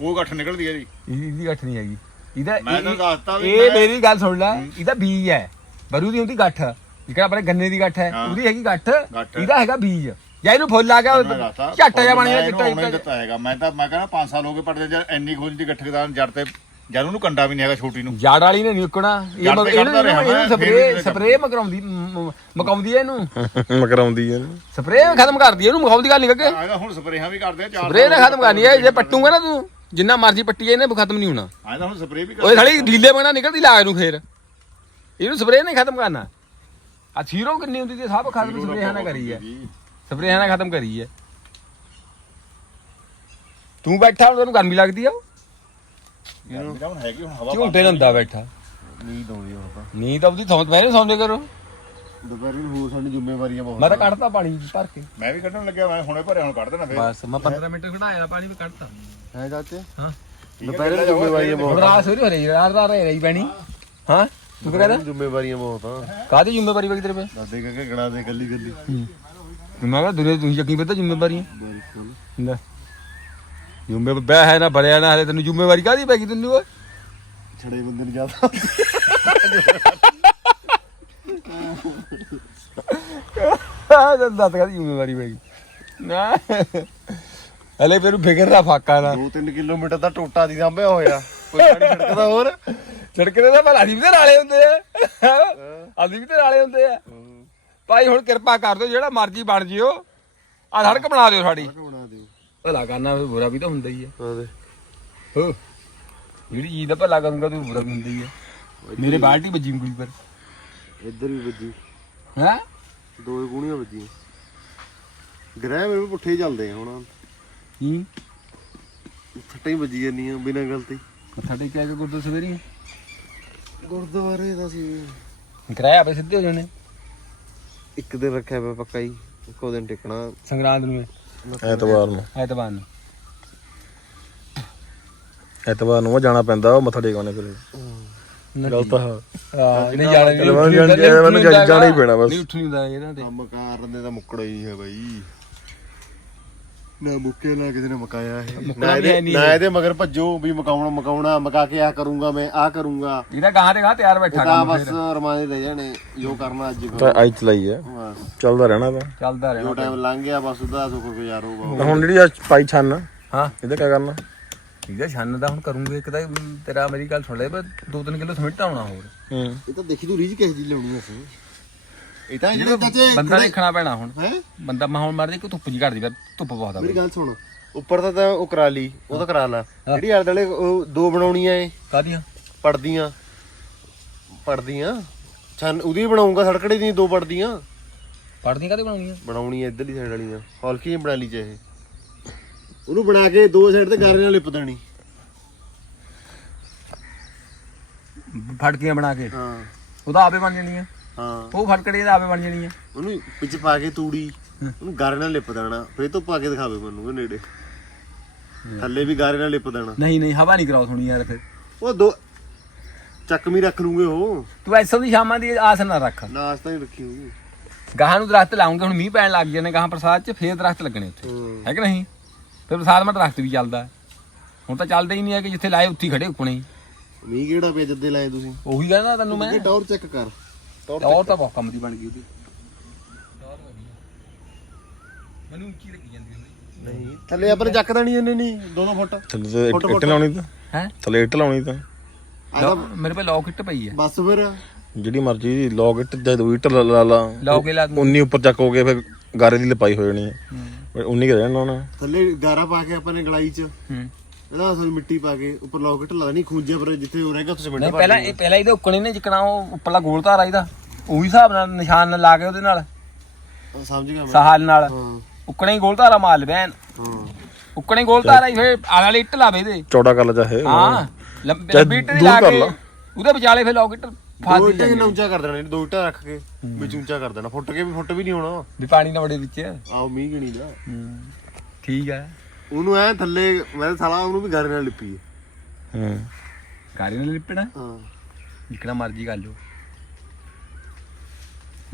ਉਹ ਗੱਠ ਨਿਕਲਦੀ ਹੈ ਜੀ ਇਹਦੀ ਇਹਦੀ ਗੱਠ ਨਹੀਂ ਹੈਗੀ। ਇਹਦਾ ਮੈਂ ਤਾਂ ਇਹ- ਦੱਸਤਾ ਵੀ ਇਹ ਮੈਂ- ਮੇਰੀ ਗੱਲ ਸੁਣ ਲੈ ਇਹਦਾ ਬੀਜ ਹੈ। ਬਰੂ ਦੀ ਹੁੰਦੀ ਗੱਠ। ਜਿਹੜਾ ਆਪਣੇ ਗੰਨੇ ਦੀ ਗੱਠ ਹੈ ਹਾਂ। ਉਹਦੀ ਹੈਗੀ ਗੱਠ। ਗੱਠ। ਇਹਦਾ ਹੈਗਾ ਬੀਜ। ਜਾਂ ਇਹਨੂੰ ਫੁੱਲ ਆ ਗਿਆ ਮੈਂ ਝੱਟ ਜਾ ਬਣ ਮੈਂ ਗਿਆ ਇਹਨੂੰ ਆਉਣਾ ਹੀ ਚਿੱਟਾ ਦਿੱਤਾ ਹੈਗਾ। ਮੈਂ ਤਾਂ ਮੈਂ ਕਹਿੰਦਾ 5 ਸਾਲ ਹੋ ਗਏ ਪੜਦੇ ਜਦ ਇੰਨੀ ਖੋਜ ਦੀ ਗੱਠ ਕਿਦਾਂ ਜੜ ਤੇ ਜਦ ਉਹਨੂੰ ਕੰਡਾ ਵੀ ਨਹੀਂ ਹੈਗਾ ਛੋਟੀ ਨੂੰ। ਜੜ ਵਾਲੀ ਨੇ ਨਿਕਣਾ ਇਹ ਤੇ ਇਹਨੂੰ ਮੈਂ, ਸਪਰੇ ਸਪਰੇ ਮਕਰਾਉਂਦੀ ਮ- ਮਕਾਉਂਦੀ ਹੈ ਇਹਨੂੰ। ਮਕਰਾਉਂਦੀ ਹੈ ਸਪਰੇ ਖਤਮ ਕਰਦੀ ਇਹਨੂੰ ਮਕਾਉਂਦੀ ਗੱਲ ਨਹੀਂ ਕੱਕੇ। ਆਏਗਾ ਹੁਣ ਸਪਰੇਹਾਂ ਵੀ ਕਰਦੇ ਆ ਚਾਰ ਸਪਰੇ ਨੇ ਖਤਮ ਕਰਨੀ ਹੈ ਜੇ ਪੱਟੂਗਾ ਨਾ ਤੂੰ ਜਿੰਨਾ ਮਰਜ਼ੀ ਪੱਟੀ ਇਹਨੇ ਖਤਮ ਨਹੀਂ ਹੋਣਾ। ਆਏਗਾ ਹੁਣ ਸਪਰੇ ਵੀ ਉਹਦੇ ਕਰਦੇ ਸਾਲੀ ਲੀਲੇ ਬਣਾ ਨਿਕਲਦੀ ਲਾ ਇਹਨੂੰ ਫੇਰ। ਇਹਨੂੰ ਸਪਰੇ ਨੇ ਖਤਮ ਕਰਨਾ। ਆ ਸੀਰੋ ਕਿੰਨੀ ਹੁੰਦੀ ਸੀ ਸਭ ਖਤਮ ਸਪਰੇਹਾਂ ਨਾਲ ਕਰੀ ਹੈ ਸਪਰੇਹਾਂ ਨਾਲ ਖਤਮ ਕਰੀ ਹੈ ਤੂੰ ਬੈਠਾ ਤੈਨੂੰ ਗਰਮੀ ਲੱਗਦੀ ਆ ਗਰਮੀ ਤਾਂ ਹੁਣ ਹੈਗੀ ਹੁਣ ਹਵਾ ਝੂਟੇ ਨੰਦਾ ਬੈਠਾ? ਨੀਂਦ ਆਉਂਦੀ ਹੁਣ ਤਾਂ। ਨੀਂਦ ਆਉਂਦੀ ਸੌਂ ਪਹਿਲੇ ਸੌਂਦੇ ਕਰੋ। ਦੁਪਹਿਰੇ ਨੂੰ ਹੋਰ ਸਾਡੀ ਜ਼ਿੰਮੇਵਾਰੀਆਂ ਬਹੁਤ ਮੈਂ ਤਾਂ ਕੱਢਤਾ ਪਾਣੀ ਭਰ ਕੇ। ਮੈਂ ਵੀ ਕੱਢਣ ਲੱਗਿਆ ਮੈਂ ਹੁਣੇ ਭਰਿਆ ਹੁਣ ਕੱਢ ਦੇਣਾ ਫੇਰ। ਬਸ ਮੈਂ 15 ਮਿੰਟ ਖੜਾਇਆ ਪਾਣੀ ਵੀ ਕੱਢਤਾ। ਹੈ ਚਾਚੇ ਹਾਂ। ਦੁਪਹਿਰੇ ਨੂੰ ਜ਼ਿੰਮੇਵਾਰੀਆਂ ਬਹੁਤ ਰਾਤ ਸੋਰੀ ਹੋ ਰਹੀ ਰਾਤ ਰਾਤ ਰਹੀ ਪੈਣੀ। ਹਾਂ? ਤੂੰ ਕਹਿੰਦਾ ਜ਼ਿੰਮੇਵਾਰੀਆਂ ਬਹੁਤ ਆ। ਕਾਹਦੀ ਜ਼ਿੰਮੇਵਾਰੀ ਬਗੀ ਤੇਰੇ ਪੇ ਦਾਦੇ ਕਹ ਕੇ ਗਣਾ ਦੇ ਗੱਲੀ ਗੱਲੀ ਮੈਂ ਕਿਹਾ ਦੁਨੀਆ ਤੁਸੀਂ ਚੱਕੀ ਪਤਾ ਜ਼ਿੰਮੇਵਾਰੀ ਬਿਲਕੁਲ। ਲੈ। ਜ਼ਿੰਮੇ ਬੈ ਹੈ ਨਾ ਭਰਿਆ ਨਾ ਹਲੇ ਤੈਨੂੰ ਜ਼ਿੰਮੇਵਾਰੀ ਕਾਹਦੀ ਪੈ ਗਈ ਤੈਨੂੰ ਓਏ? ਛੜੇ ਬੰਦੇ ਨੂੰ ਜ਼ਿਆਦਾ ਆਹ ਦੱਸ ਕਾਹਦੀ ਜ਼ਿੰਮੇਵਾਰੀ ਪੈ ਗਈ। ਨਾ। ਹਲੇ ਫਿਰ ਫਿਕਰ ਦਾ ਫਾਕਾ ਨਾ। 2-3 ਕਿਲੋਮੀਟਰ ਦਾ ਟੋਟਾ ਦੀ ਸਾਂਭਿਆ ਹੋਇਆ। ਕੋਈ ਪਾਣੀ ਛੜਕਦਾ ਹੋਰ। ਛੜਕਦੇ ਦਾ ਭਲਾ ਅਸੀਂ ਵੀ ਤੇ ਨਾਲੇ ਹੁੰਦੇ ਆ। ਅਸੀਂ ਵੀ ਤੇ ਨਾਲੇ ਹੁੰਦੇ ਆ। ਭਾਈ ਹੁਣ ਕਿਰਪਾ ਕਰ ਦਿਓ ਜਿਹੜਾ ਮਰਜ਼ੀ ਬਣ ਜਿਓ। ਆ ਸੜਕ ਬਣਾ ਦਿਓ ਸਾਡੀ। ਬਣਾ ਦਿਓ। ਭਲਾ ਕਰਨਾ ਫਿਰ ਬੁਰਾ ਵੀ ਤਾਂ ਹੁੰਦਾ ਹੀ ਆ। ਦੇ ਹੋ। ਜਿਹੜੀ ਚੀਜ਼ ਦਾ ਭਲਾ ਕਰੂੰਗਾ ਤੂੰ ਬੁਰਾ ਵੀ ਹੁੰਦਾ ਹੀ ਆ। ਮੇਰੇ ਬਾਲਟੀ ਵੱਜੀ ਉਂਗਲੀ ਪਰ। ਇੱਧਰ ਵੀ ਵੱਜੀ। ਹੈ? ਦੋ ਗੂਣੀਆਂ ਵੱਜੀਆਂ। ਗ੍ਰਹਿ ਮੇਰੇ ਵੀ ਪੁੱਠੇ ਹੀ ਚੱਲਦੇ ਆ ਹੁਣ। ਕੀ ਫੱਟੇ ਹੀ ਵੱਜੀ ਜਾਂਦੀਆਂ ਬਿਨਾਂ ਗਲਤੀ ਮੱਥਾ ਟੇਕਿਆ ਕੇ ਗੁਰਦੁਆਰੇ? ਸਵੇਰੀ ਗੁਰਦੁਆਰੇ ਦਾ ਸੀ। ਕਿਰਾਇਆ ਆਪੇ ਸਿੱਧੇ ਹੋ ਜਾਣੇ। ਇੱਕ ਦਿਨ ਰੱਖਿਆ ਪਿਆ ਪੱਕਾ ਹੀ ਇੱਕੋ ਦਿਨ ਟਿਕਣਾ। ਸੰਗਰਾਂਦ ਨੂੰ ਐਤਵਾਰ ਨੂੰ। ਐਤਵਾਰ ਨੂੰ। ਐਤਵਾਰ ਨੂੰ ਜਾਣਾ ਪੈਂਦਾ ਉਹ ਮੱਥਾ ਟੇਕਣੇ ਫਿਰ ਗਲਤ ਆ। ਹਾਂ ਨਹੀਂ ਜਾਣਾ ਨਹੀਂ ਜਾਣਾ- ਹੀ ਪੈਣਾ ਬਸ। ਨਹੀਂ ਉੱਠ ਨਹੀਂ ਹੁੰਦਾ ਇਹਨਾਂ ਤੇ। ਕੰਮ ਕਰਨ ਦੇ ਤਾਂ ਮੁੱਕੜਾ ਹੀ ਨਹੀਂ ਹੈ ਬਾਈ। ਨਾ ਮੁੱਕੇ ਨਾ ਕਿਸੇ ਨੇ ਮਕਾਇਆ ਹੈ ਮੁੱਕਣਾ ਨਾ ਵੀ ਇਹਦੇ ਨਹੀਂ ਨਾ ਇਹ। ਇਹਦੇ ਮਗਰ ਭੱਜੋ ਵੀ ਮਕਾਉਣਾ ਮਕਾਉਣਾ ਮਕਾ ਕੇ ਆ ਕਰੂੰਗਾ ਮੈਂ ਆ ਕਰੂੰਗਾ। ਇਹਦਾ ਗਾਂ ਤੇ ਗਾਂ ਤਿਆਰ ਬੈਠਾ ਤਾਂ ਕੰਮ ਬਸ ਫਿਰ। ਰਮਾਨੇ ਰਹਿ ਜਾਣੇ ਜੋ ਕਰਨਾ ਅੱਜ ਤਾਂ ਆਈ ਚਲਾਈ ਹੈ ਬਸ। ਚੱਲਦਾ ਰਹਿਣਾ ਤਾਂ। ਚੱਲਦਾ ਜੋ ਰਹਿਣਾ ਟਾਈਮ ਲੰਘ ਗਿਆ ਬਸ ਉਹਦਾ ਸ਼ੁਕਰ ਗੁਜ਼ਾਰ ਹੋਊਗਾ। ਹੁਣ ਜਿਹੜੀ ਆ ਪਾਈ ਛੰਨ ਹਾਂ। ਇਹਦਾ ਕੀ ਕਰਨਾ? ਇਹਦਾ ਛੰਨ ਦਾ ਹੁਣ ਕਰੂੰਗੇ। ਇੱਕ ਤਾਂ ਤੇਰਾ ਮੇਰੀ ਗੱਲ ਸੁਣ ਲੈ ਪਰ 2-3 ਕਿਲੋ ਸਮਿਟ ਆਉਣਾ ਹੋਰ। ਹੂੰ। ਇਹ ਤਾਂ ਦੇਖੀ ਤੂੰ ਰੀਜ ਕਿਸ ਦੀ ਲਿਆਉਣੀ ਅਸੀਂ। ਇਹ ਤਾਂ ਜਿਹੜੇ ਚਾਚੇ ਬੰਦਾ ਦੇਖਣਾ ਪੈਣਾ ਹੁਣ। ਹੈ? ਬੰਦਾ ਮੈਂ ਹੁਣ ਮਾਰ ਦੇ ਕਿ ਧੁੱਪ ਜੀ ਘੜਦੀ ਪਰ ਧੁੱਪ ਬਹੁਤ ਆ ਮੇਰੀ ਗੱਲ ਸੁਣ ਉੱਪਰ ਤਾਂ ਤਾਂ ਉਹ ਕਰਾ ਲਈ ਉਹ ਤਾਂ ਕਰਾ ਲਾ। ਜਿਹੜੀ ਆਲੇ ਉਹ ਦੋ ਬਣਾਉਣੀਆਂ ਏ ਕਾਦੀਆਂ ਪੜਦੀਆਂ। ਪੜਦੀਆਂ? ਛਨ ਉਹਦੀ ਬਣਾਉਂਗਾ ਸੜਕੜੇ ਦੀਆਂ ਦੋ ਪੜਦੀਆਂ। ਪੜਦੀ ਕਾਦੇ ਬਣਾਉਣੀ ਆ ਬਣਾਉਣੀ ਐ ਇਧਰਲੀ ਸਾਈਡ ਵਾਲੀਆਂ ਹੌਲਕੀ ਬਣਾ ਲਈ ਚਾਹੇ। ਉਹਨੂੰ ਬਣਾ ਕੇ ਦੋ ਸਾਈਡ ਤੇ ਗਾਰੇ ਨਾਲ ਲਿਪ ਦੇਣੀ। ਫੜਕੀਆਂ ਬਣਾ ਕੇ। ਹਾਂ। ਉਹਦਾ ਆਪੇ ਬਣ ਜਾਣੀ ਆ ਹਾਂ। ਉਹ ਫੜਕੜੀ ਦਾ ਆਪੇ ਬਣ ਜਾਣੀ ਆ। ਉਹਨੂੰ ਵਿੱਚ ਪਾ ਕੇ ਤੂੜੀ ਉਹਨੂੰ ਗਾਰੇ ਨਾਲ ਲਿਪ ਦੇਣਾ। ਫੇਰ ਤੋਂ ਪਾ ਕੇ ਦਿਖਾਵੇ ਮੈਨੂੰ ਉਹ ਨੇੜੇ। ਥੱਲੇ ਵੀ ਗਾਰੇ ਨਾਲ ਲਿਪ ਦੇਣਾ। ਨਹੀਂ ਨਹੀਂ ਹਵਾ ਨਹੀਂ ਕਰਾਉ ਯਾਰ ਫਿਰ। ਉਹ ਦੋ ਚੱਕਵੀਂ ਰੱਖ ਲੂਗੇ ਉਹ। ਤੂੰ ਐਸੋ ਦੀ ਸ਼ਾਮਾਂ ਦੀ ਆਸ ਨਾ ਰੱਖ। ਨਾਸਤਾ ਹੀ ਰੱਖੀ ਹੋਊਗੀ। ਗਾਹਾਂ ਨੂੰ ਦਰਖਤ ਲਾਉਂਗੇ ਹੁਣ ਮੀਂਹ ਪੈਣ ਲੱਗ ਜਾਣੇ ਗਾਹਾਂ ਪ੍ਰਸਾਦ ਚ ਫੇਰ ਦਰਖਤ ਲੱਗਣੇ ਉੱਥੇ। ਹੂੰ। ਕਿ ਨਹੀਂ? ਫਿਰ ਪ੍ਰਸਾਦ ਮਾ ਦਰਖਤ ਵੀ ਚੱਲਦਾ। ਹੁਣ ਤਾਂ ਚੱਲਦਾ ਹੀ ਨਹੀਂ ਹੈ ਕਿ ਜਿੱਥੇ ਲਾਏ ਉੱਥੇ ਖੜੇ ਉੱਕਣੇ। ਮੀਂਹ ਕਿਹੜਾ ਪਿਆ ਜੱਦੇ ਲਾਏ ਤੁਸੀਂ? ਉਹੀ ਕਹਿੰਦਾ ਤੈਨੂੰ ਮੈਂ। ਟੌਰ ਚੈੱਕ ਕਰ। ਟੌਰ ਤਾਂ ਬਹੁਤ ਕੰਮ ਦੀ ਬਣ ਗਈ ਉਹਦੀ। ਮੈਨੂੰ ਉੱਚੀ ਲੱਗੀ ਜਾਂਦੀ ਹੁੰਦੀ ਨਹੀਂ ਥੱਲੇ ਆਪਾਂ ਨੇ ਚੱਕ ਦੇਣੀ ਇਹਨੇ ਨਹੀਂ ਦੋ ਦੋ ਫੁੱਟ। ਥੱਲੇ ਤੇ ਫੁੱਟ- ਇੱਟ। ਲਾਉਣੀ ਤਾਂ। ਹੈ? ਥੱਲੇ ਇੱਟ ਲਾਉਣੀ ਤਾਂ। ਮੇਰੇ ਕੋਲ ਲੌਕ ਇੱਟ ਪਈ ਹੈ। ਬਸ ਫਿਰ। ਜਿਹੜੀ ਮਰਜ਼ੀ ਲੌਗ ਇੱਟ ਜਾਂ ਦੂਈ ਇੱਟ ਲਾ ਲਾ ਲਾ ਲੌਕ ਲਾ ਦੂੰ 19 ਉੱਪਰ ਚੱਕ ਹੋ ਗਏ ਫਿਰ ਗਾਰੇ ਦੀ ਲਪਾਈ ਹੋ ਜਾਣੀ ਹੈ। ਫਿਰ 19 ਕਿ ਰਹਿਣਾ ਉਹਨਾਂ। ਥੱਲੇ ਗਾਰਾ ਪਾ ਕੇ ਆਪਾਂ ਨੇ ਗਲਾਈ ਚ। ਹੂੰ। ਇਹਦਾ ਅਸਲ ਮਿੱਟੀ ਪਾ ਕੇ ਉੱਪਰ ਲੋਕਟ ਲਾ ਦੇਣੀ ਖੂੰਜੇ ਪਰ ਜਿੱਥੇ ਉਹ ਰਹੇਗਾ ਉੱਥੇ ਸਿਮੈਂਟ ਨਹੀਂ ਪਹਿਲਾਂ ਇਹ ਪਹਿਲਾਂ ਇਹਦੇ ਉੱਕਣੇ ਨੇ ਜਿੱਕਣਾ ਉਹ ਉੱਪਰਲਾ ਗੋਲ ਧਾਰਾ ਇਹਦਾ। ਉਹੀ ਹਿਸਾਬ ਨਾਲ ਨਿਸ਼ਾਨ ਲਾ ਕੇ ਉਹਦੇ ਨਾਲ। ਸਮਝ ਗਿਆ ਮੈਂ। ਸਹਾਲ ਨਾਲ। ਹਾਂ। ਉੱਕਣੇ ਹੀ ਗੋਲ ਧਾਰਾ ਮਾਰ ਐਨ ਹਾਂ। ਉੱਕਣੇ ਹੀ ਗੋਲ ਧਾਰਾ ਹੀ ਫਿਰ ਆਲੇ ਵਾਲੀ ਇੱਟ ਲਾਵੇ ਇਹਦੇ। ਚੌੜਾ ਕਰ ਲਾ ਚਾਹੇ ਹਾਂ ਲੰਬੀ ਇੱਟ ਦੀ ਲਾ ਕੇ। ਉਹਦੇ ਵਿਚਾਲੇ ਫਿਰ ਲੌਕ ਇੱਟ ਦੋ ਫਾਦੀ ਇੱਟਾਂ ਕਿੰਨਾ ਉੱਚਾ ਕਰ ਦੇਣਾ ਦੋ ਇੱਟਾਂ ਰੱਖ ਕੇ ਵਿੱਚ ਉੱਚਾ ਕਰ ਦੇਣਾ। ਫੁੱਟ ਕੇ ਵੀ ਫੁੱਟ ਵੀ ਨਹੀਂ ਹੋਣਾ। ਵੀ ਪਾਣੀ ਨਾ ਵੜੇ ਵਿੱਚ। ਆਓ ਮੀਂਹ ਗਣੀ ਦਾ ਠੀਕ ਹੈ ਉਹਨੂੰ ਐ ਥੱਲੇ ਮੈਂ ਤਾਂ ਸਾਲਾ ਉਹਨੂੰ ਵੀ ਗਾਰੇ ਨਾਲ ਲਿਪੀ ਹੈ ਹੂੰ। ਗਾੜੀ ਨਾਲ ਲਿਪਣਾ? ਹਾਂ। ਜਿੱਕਣਾ ਮਰਜ਼ੀ ਕਰ ਲਓ।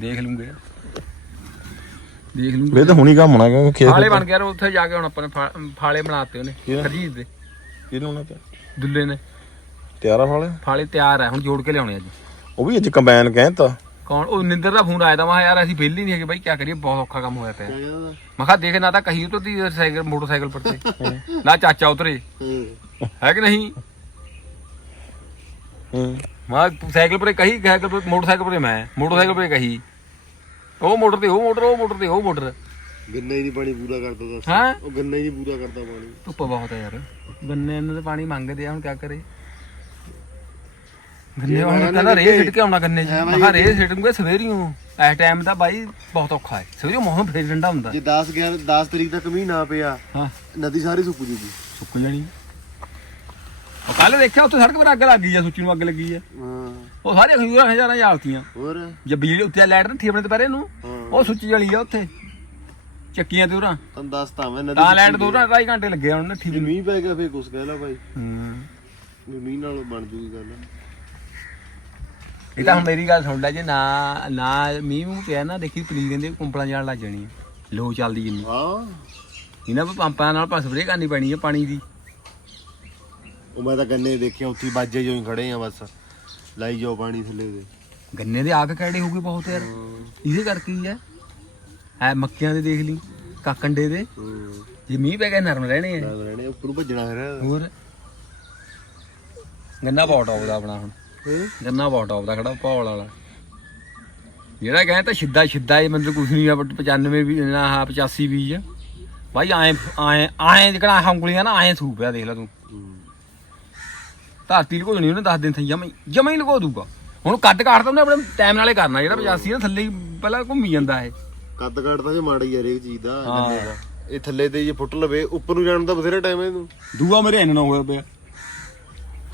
ਦੇਖ ਲੂੰਗੇ। ਦੇਖ ਲੂੰਗੇ। ਇਹ ਤਾਂ ਹੁਣੀ ਕੰਮ ਹੋਣਾ ਕਿਉਂਕਿ ਖੇਤ ਫਾਲੇ ਬਣ ਗਿਆ ਯਾਰ ਉੱਥੇ ਜਾ ਕੇ ਹੁਣ ਆਪਾਂ ਨੇ ਫਾ- ਫਾਲੇ ਬਣਾਤੇ ਉਹਨੇ ਕਿਹਦਾ? ਦੇ। ਲਾਉਣਾ ਤੇ? ਦੁੱਲੇ ਨੇ। ਤਿਆਰਾ ਫਾਲੇ? ਫਾਲੇ ਤਿਆਰ ਹੈ ਹੁਣ ਜੋੜ ਕੇ ਲਿਆਉਣੇ ਅੱਜ। ਉਹ ਵੀ ਅੱਜ ਕੰਬਾਈਨ ਕਹਿੰਦਾ ਕੌਣ? ਉਹ ਨਿੰਦਰ ਦਾ ਫੋਨ ਆਇਆ ਤਾਂ ਮੈਂ ਕਿਹਾ ਯਾਰ ਅਸੀਂ ਵਿਹਲੇ ਨਹੀਂ ਹੈਗੇ ਬਾਈ ਕੀ ਕਰੀਏ? ਬਹੁਤ ਔਖਾ ਕੰਮ ਹੋਇਆ ਪਿਆ। ਮੈਂ ਕਿਹਾ ਦੇਖ ਨਾ ਤਾਂ ਕਹੀ ਉਤਰਦੀ ਸਾਈਕਲ ਮੋਟਰਸਾਈਕਲ ਪਰ ਤੇ। ਨਾ ਚਾਚਾ ਉਤਰੇ। ਹਾਂ। ਕਿ ਨਹੀਂ? ਮੈਂ ਕਿਹਾ ਸਾਈਕਲ ਪਰ ਕਹੀ ਸਾਈਕਲ ਪਰ ਮੋਟਰਸਾਈਕਲ ਪਰ ਮੈਂ। ਮੋਟਰਸਾਈਕਲ ਪਰ ਕਹੀ। ਉਹ ਮੋਟਰ ਤੇ ਉਹ ਮੋਟਰ ਉਹ ਮੋਟਰ ਤੇ ਉਹ ਮੋਟਰ। ਗੰਨਾ ਹੀ ਨਹੀਂ ਪਾਣੀ ਪੂਰਾ ਕਰਦਾ ਦੱਸ। ਹਾਂ? ਉਹ ਗੰਨਾ ਹੀ ਨਹੀਂ ਪੂਰਾ ਕਰਦਾ ਪਾਣੀ। ਧੁੱਪ ਬਹੁਤ ਹੈ ਯਾਰ। ਗੰਨੇ ਇਹਨਾਂ ਦੇ ਪਾਣੀ ਮੰਗਦੇ ਆ ਹੁਣ ਕੀ ਕਰੇ? ਗੰਨੇ ਹੁਣ ਕਹਿੰਦਾ ਰੇ ਸਿੱਟ ਕੇ ਆਉਣਾ ਗੰਨੇ ਚ। ਮੈਂ ਕਿਹਾ ਰੇ ਸਿੱਟੂਗੇ ਸਵੇਰੀਓ। ਇਸ ਟਾਈਮ ਤਾਂ ਬਾਈ ਬਹੁਤ ਔਖਾ ਹੈ ਸਵੇਰੀਓ ਮੌਸਮ ਫੇਰ ਠੰਡਾ ਹੁੰਦਾ। ਜੇ 10 11 10 ਤਰੀਕ ਤੱਕ ਮੀਂਹ ਨਾ ਪਿਆ ਹਾਂ। ਨਦੀ ਸਾਰੀ ਸੁੱਕ ਜੂਗੀ। ਸੁੱਕ ਜਾਣੀ। ਉਹ ਕੱਲ ਦੇਖਿਆ ਉੱਥੇ ਸੜਕ 'ਤੇ ਅੱਗ ਲੱਗ ਗਈ ਆ ਸੁੱਚੀ ਨੂੰ ਅੱਗ ਲੱਗੀ ਆ। ਹਾਂ। ਉਹ ਸਾਰੇ ਖੰਜੂਰਾਂ ਹਜ਼ਾਰਾਂ ਜਾਲਤੀਆਂ ਹੋਰ? ਜੇ ਬਿਜਲੀ ਉੱਤੇ ਲਾਈਟ ਰੱਖੀ ਆਪਣੇ ਦੁਪਹਿਰੇ ਨੂੰ ਉਹ ਸੁੱਚੀ ਜਲੀ ਆ ਉੱਥੇ। ਚੱਕੀਆਂ ਤੇ ਉਰਾਂ। ਤੁਹਾਨੂੰ ਦੱਸਤਾ ਮੈਂ ਨਦੀ ਤਾਂ ਲਾਈਟ ਦੋ ਨਾ ਢਾਈ ਘੰਟੇ ਲੱਗੇ ਹੁਣ ਨੱਠੀ ਜੇ ਵੀ। ਮੀਂਹ ਪੈ ਗਿਆ ਫੇਰ ਕੁਛ ਕਹਿ ਲਾ ਭਾਈ ਹੂੰ। ਮੀਂਹ ਨਾਲ ਬਣ ਜੂਗੀ ਗੱਲ। ਇਹ ਤਾਂ ਹੁਣ ਮੇਰੀ ਗੱਲ ਸੁਣ ਲੈ ਜੇ ਨਾ ਨਾ ਮੀਂਹ ਮੂੰਹ ਪਿਆ ਨਾ ਦੇਖੀ ਪਨੀਰ ਕਹਿੰਦੇ ਕੁੰਪਲਾਂ ਜਾਣ ਲੱਗ ਜਾਣੀ ਲੋ ਚੱਲਦੀ ਜਿੰਨੀ। ਹਾਂ। ਇਹਨਾਂ ਵੀ ਪੰਪਾਂ ਨਾਲ ਪਾ ਸਪਰੇਅ ਕਰਨੀ ਪੈਣੀ ਹੈ ਪਾਣੀ ਦੀ। ਉਹ ਮੈਂ ਤਾਂ ਗੰਨੇ ਦੇਖਿਆ ਉੱਥੇ ਬਾਜੇ ਜੋ ਹੀ ਖੜੇ ਆ ਬਸ। ਲਾਈ ਜਾਓ ਪਾਣੀ ਥੱਲੇ ਦੇ ਗੰਨੇ ਦੇ ਆਗ ਕਿਹੜੇ ਹੋਊਗੇ ਬਹੁਤ ਯਾਰ। ਇਹਦੇ ਕਰਕੇ ਹੀ ਹੈ ਐ ਮੱਕਿਆਂ ਦੇ ਦੇਖ ਲਈ ਕਾਕੰਡੇ ਦੇ। ਹੂੰ। ਜੇ ਮੀਂਹ ਪੈ ਗਿਆ ਨਰਮ ਰਹਿਣੇ ਆ। ਰਹਿਣੇ ਉੱਪਰ ਭੱਜਣਾ ਫਿਰ। ਹੋਰ। ਗੰਨਾ ਬਹੁਤ ਟੌਪ ਦਾ ਆਪਣਾ ਹੁਣ? ਗੰਨਾ ਬਹੁਤ ਟੌਪ ਦਾ ਖੜਾ ਭੌਲ ਵਾਲਾ। ਜਿਹੜਾ ਕਹਿੰਦਾ ਤਾਂ ਸਿੱਧਾ ਸਿੱਧਾ ਇਹ ਮਤਲਬ ਕੁਝ ਨਹੀਂ ਆ 95 ਵੀ ਨਾ 85 ਬੀਜ ਆ। ਭਾਈ ਆਏ ਆਏ ਆਏ ਜਿਹੜਾ ਹੰਗਲੀਆਂ ਨਾ ਆਏ ਥੂਪਿਆ ਦੇਖ ਲੈ ਤੂੰ। ਧਰਤੀ ਲਕੋ ਨਹੀਂ ਉਹਨੇ 10 ਦਿਨ ਥਈ ਜਮਈ ਜਮਈ ਲਕੋ ਦੂਗਾ ਹੁਣ ਕੱਟ ਕਾਟਦਾ ਉਹਨੇ ਆਪਣੇ ਟਾਈਮ ਨਾਲੇ ਕਰਨਾ ਜਿਹੜਾ 85 ਨਾ ਥੱਲੇ ਪਹਿਲਾਂ ਘੁੰਮੀ ਜਾਂਦਾ ਇਹ। ਕੱਦ ਕੱਟਦਾ ਜੇ ਮਾੜਾ ਹੀ ਹਰੇਕ ਚੀਜ਼ ਦਾ ਇਹ ਥੱਲੇ ਤੇ ਜੇ ਫੁੱਟ ਲਵੇ ਉੱਪਰ ਨੂੰ ਜਾਣ ਦਾ ਬਥੇਰਾ ਟਾਈਮ ਹੈ ਇਹਨੂੰ। ਦੂਆ ਮੇਰੇ ਇੰਨਾ ਹੋਇਆ ਪਿਆ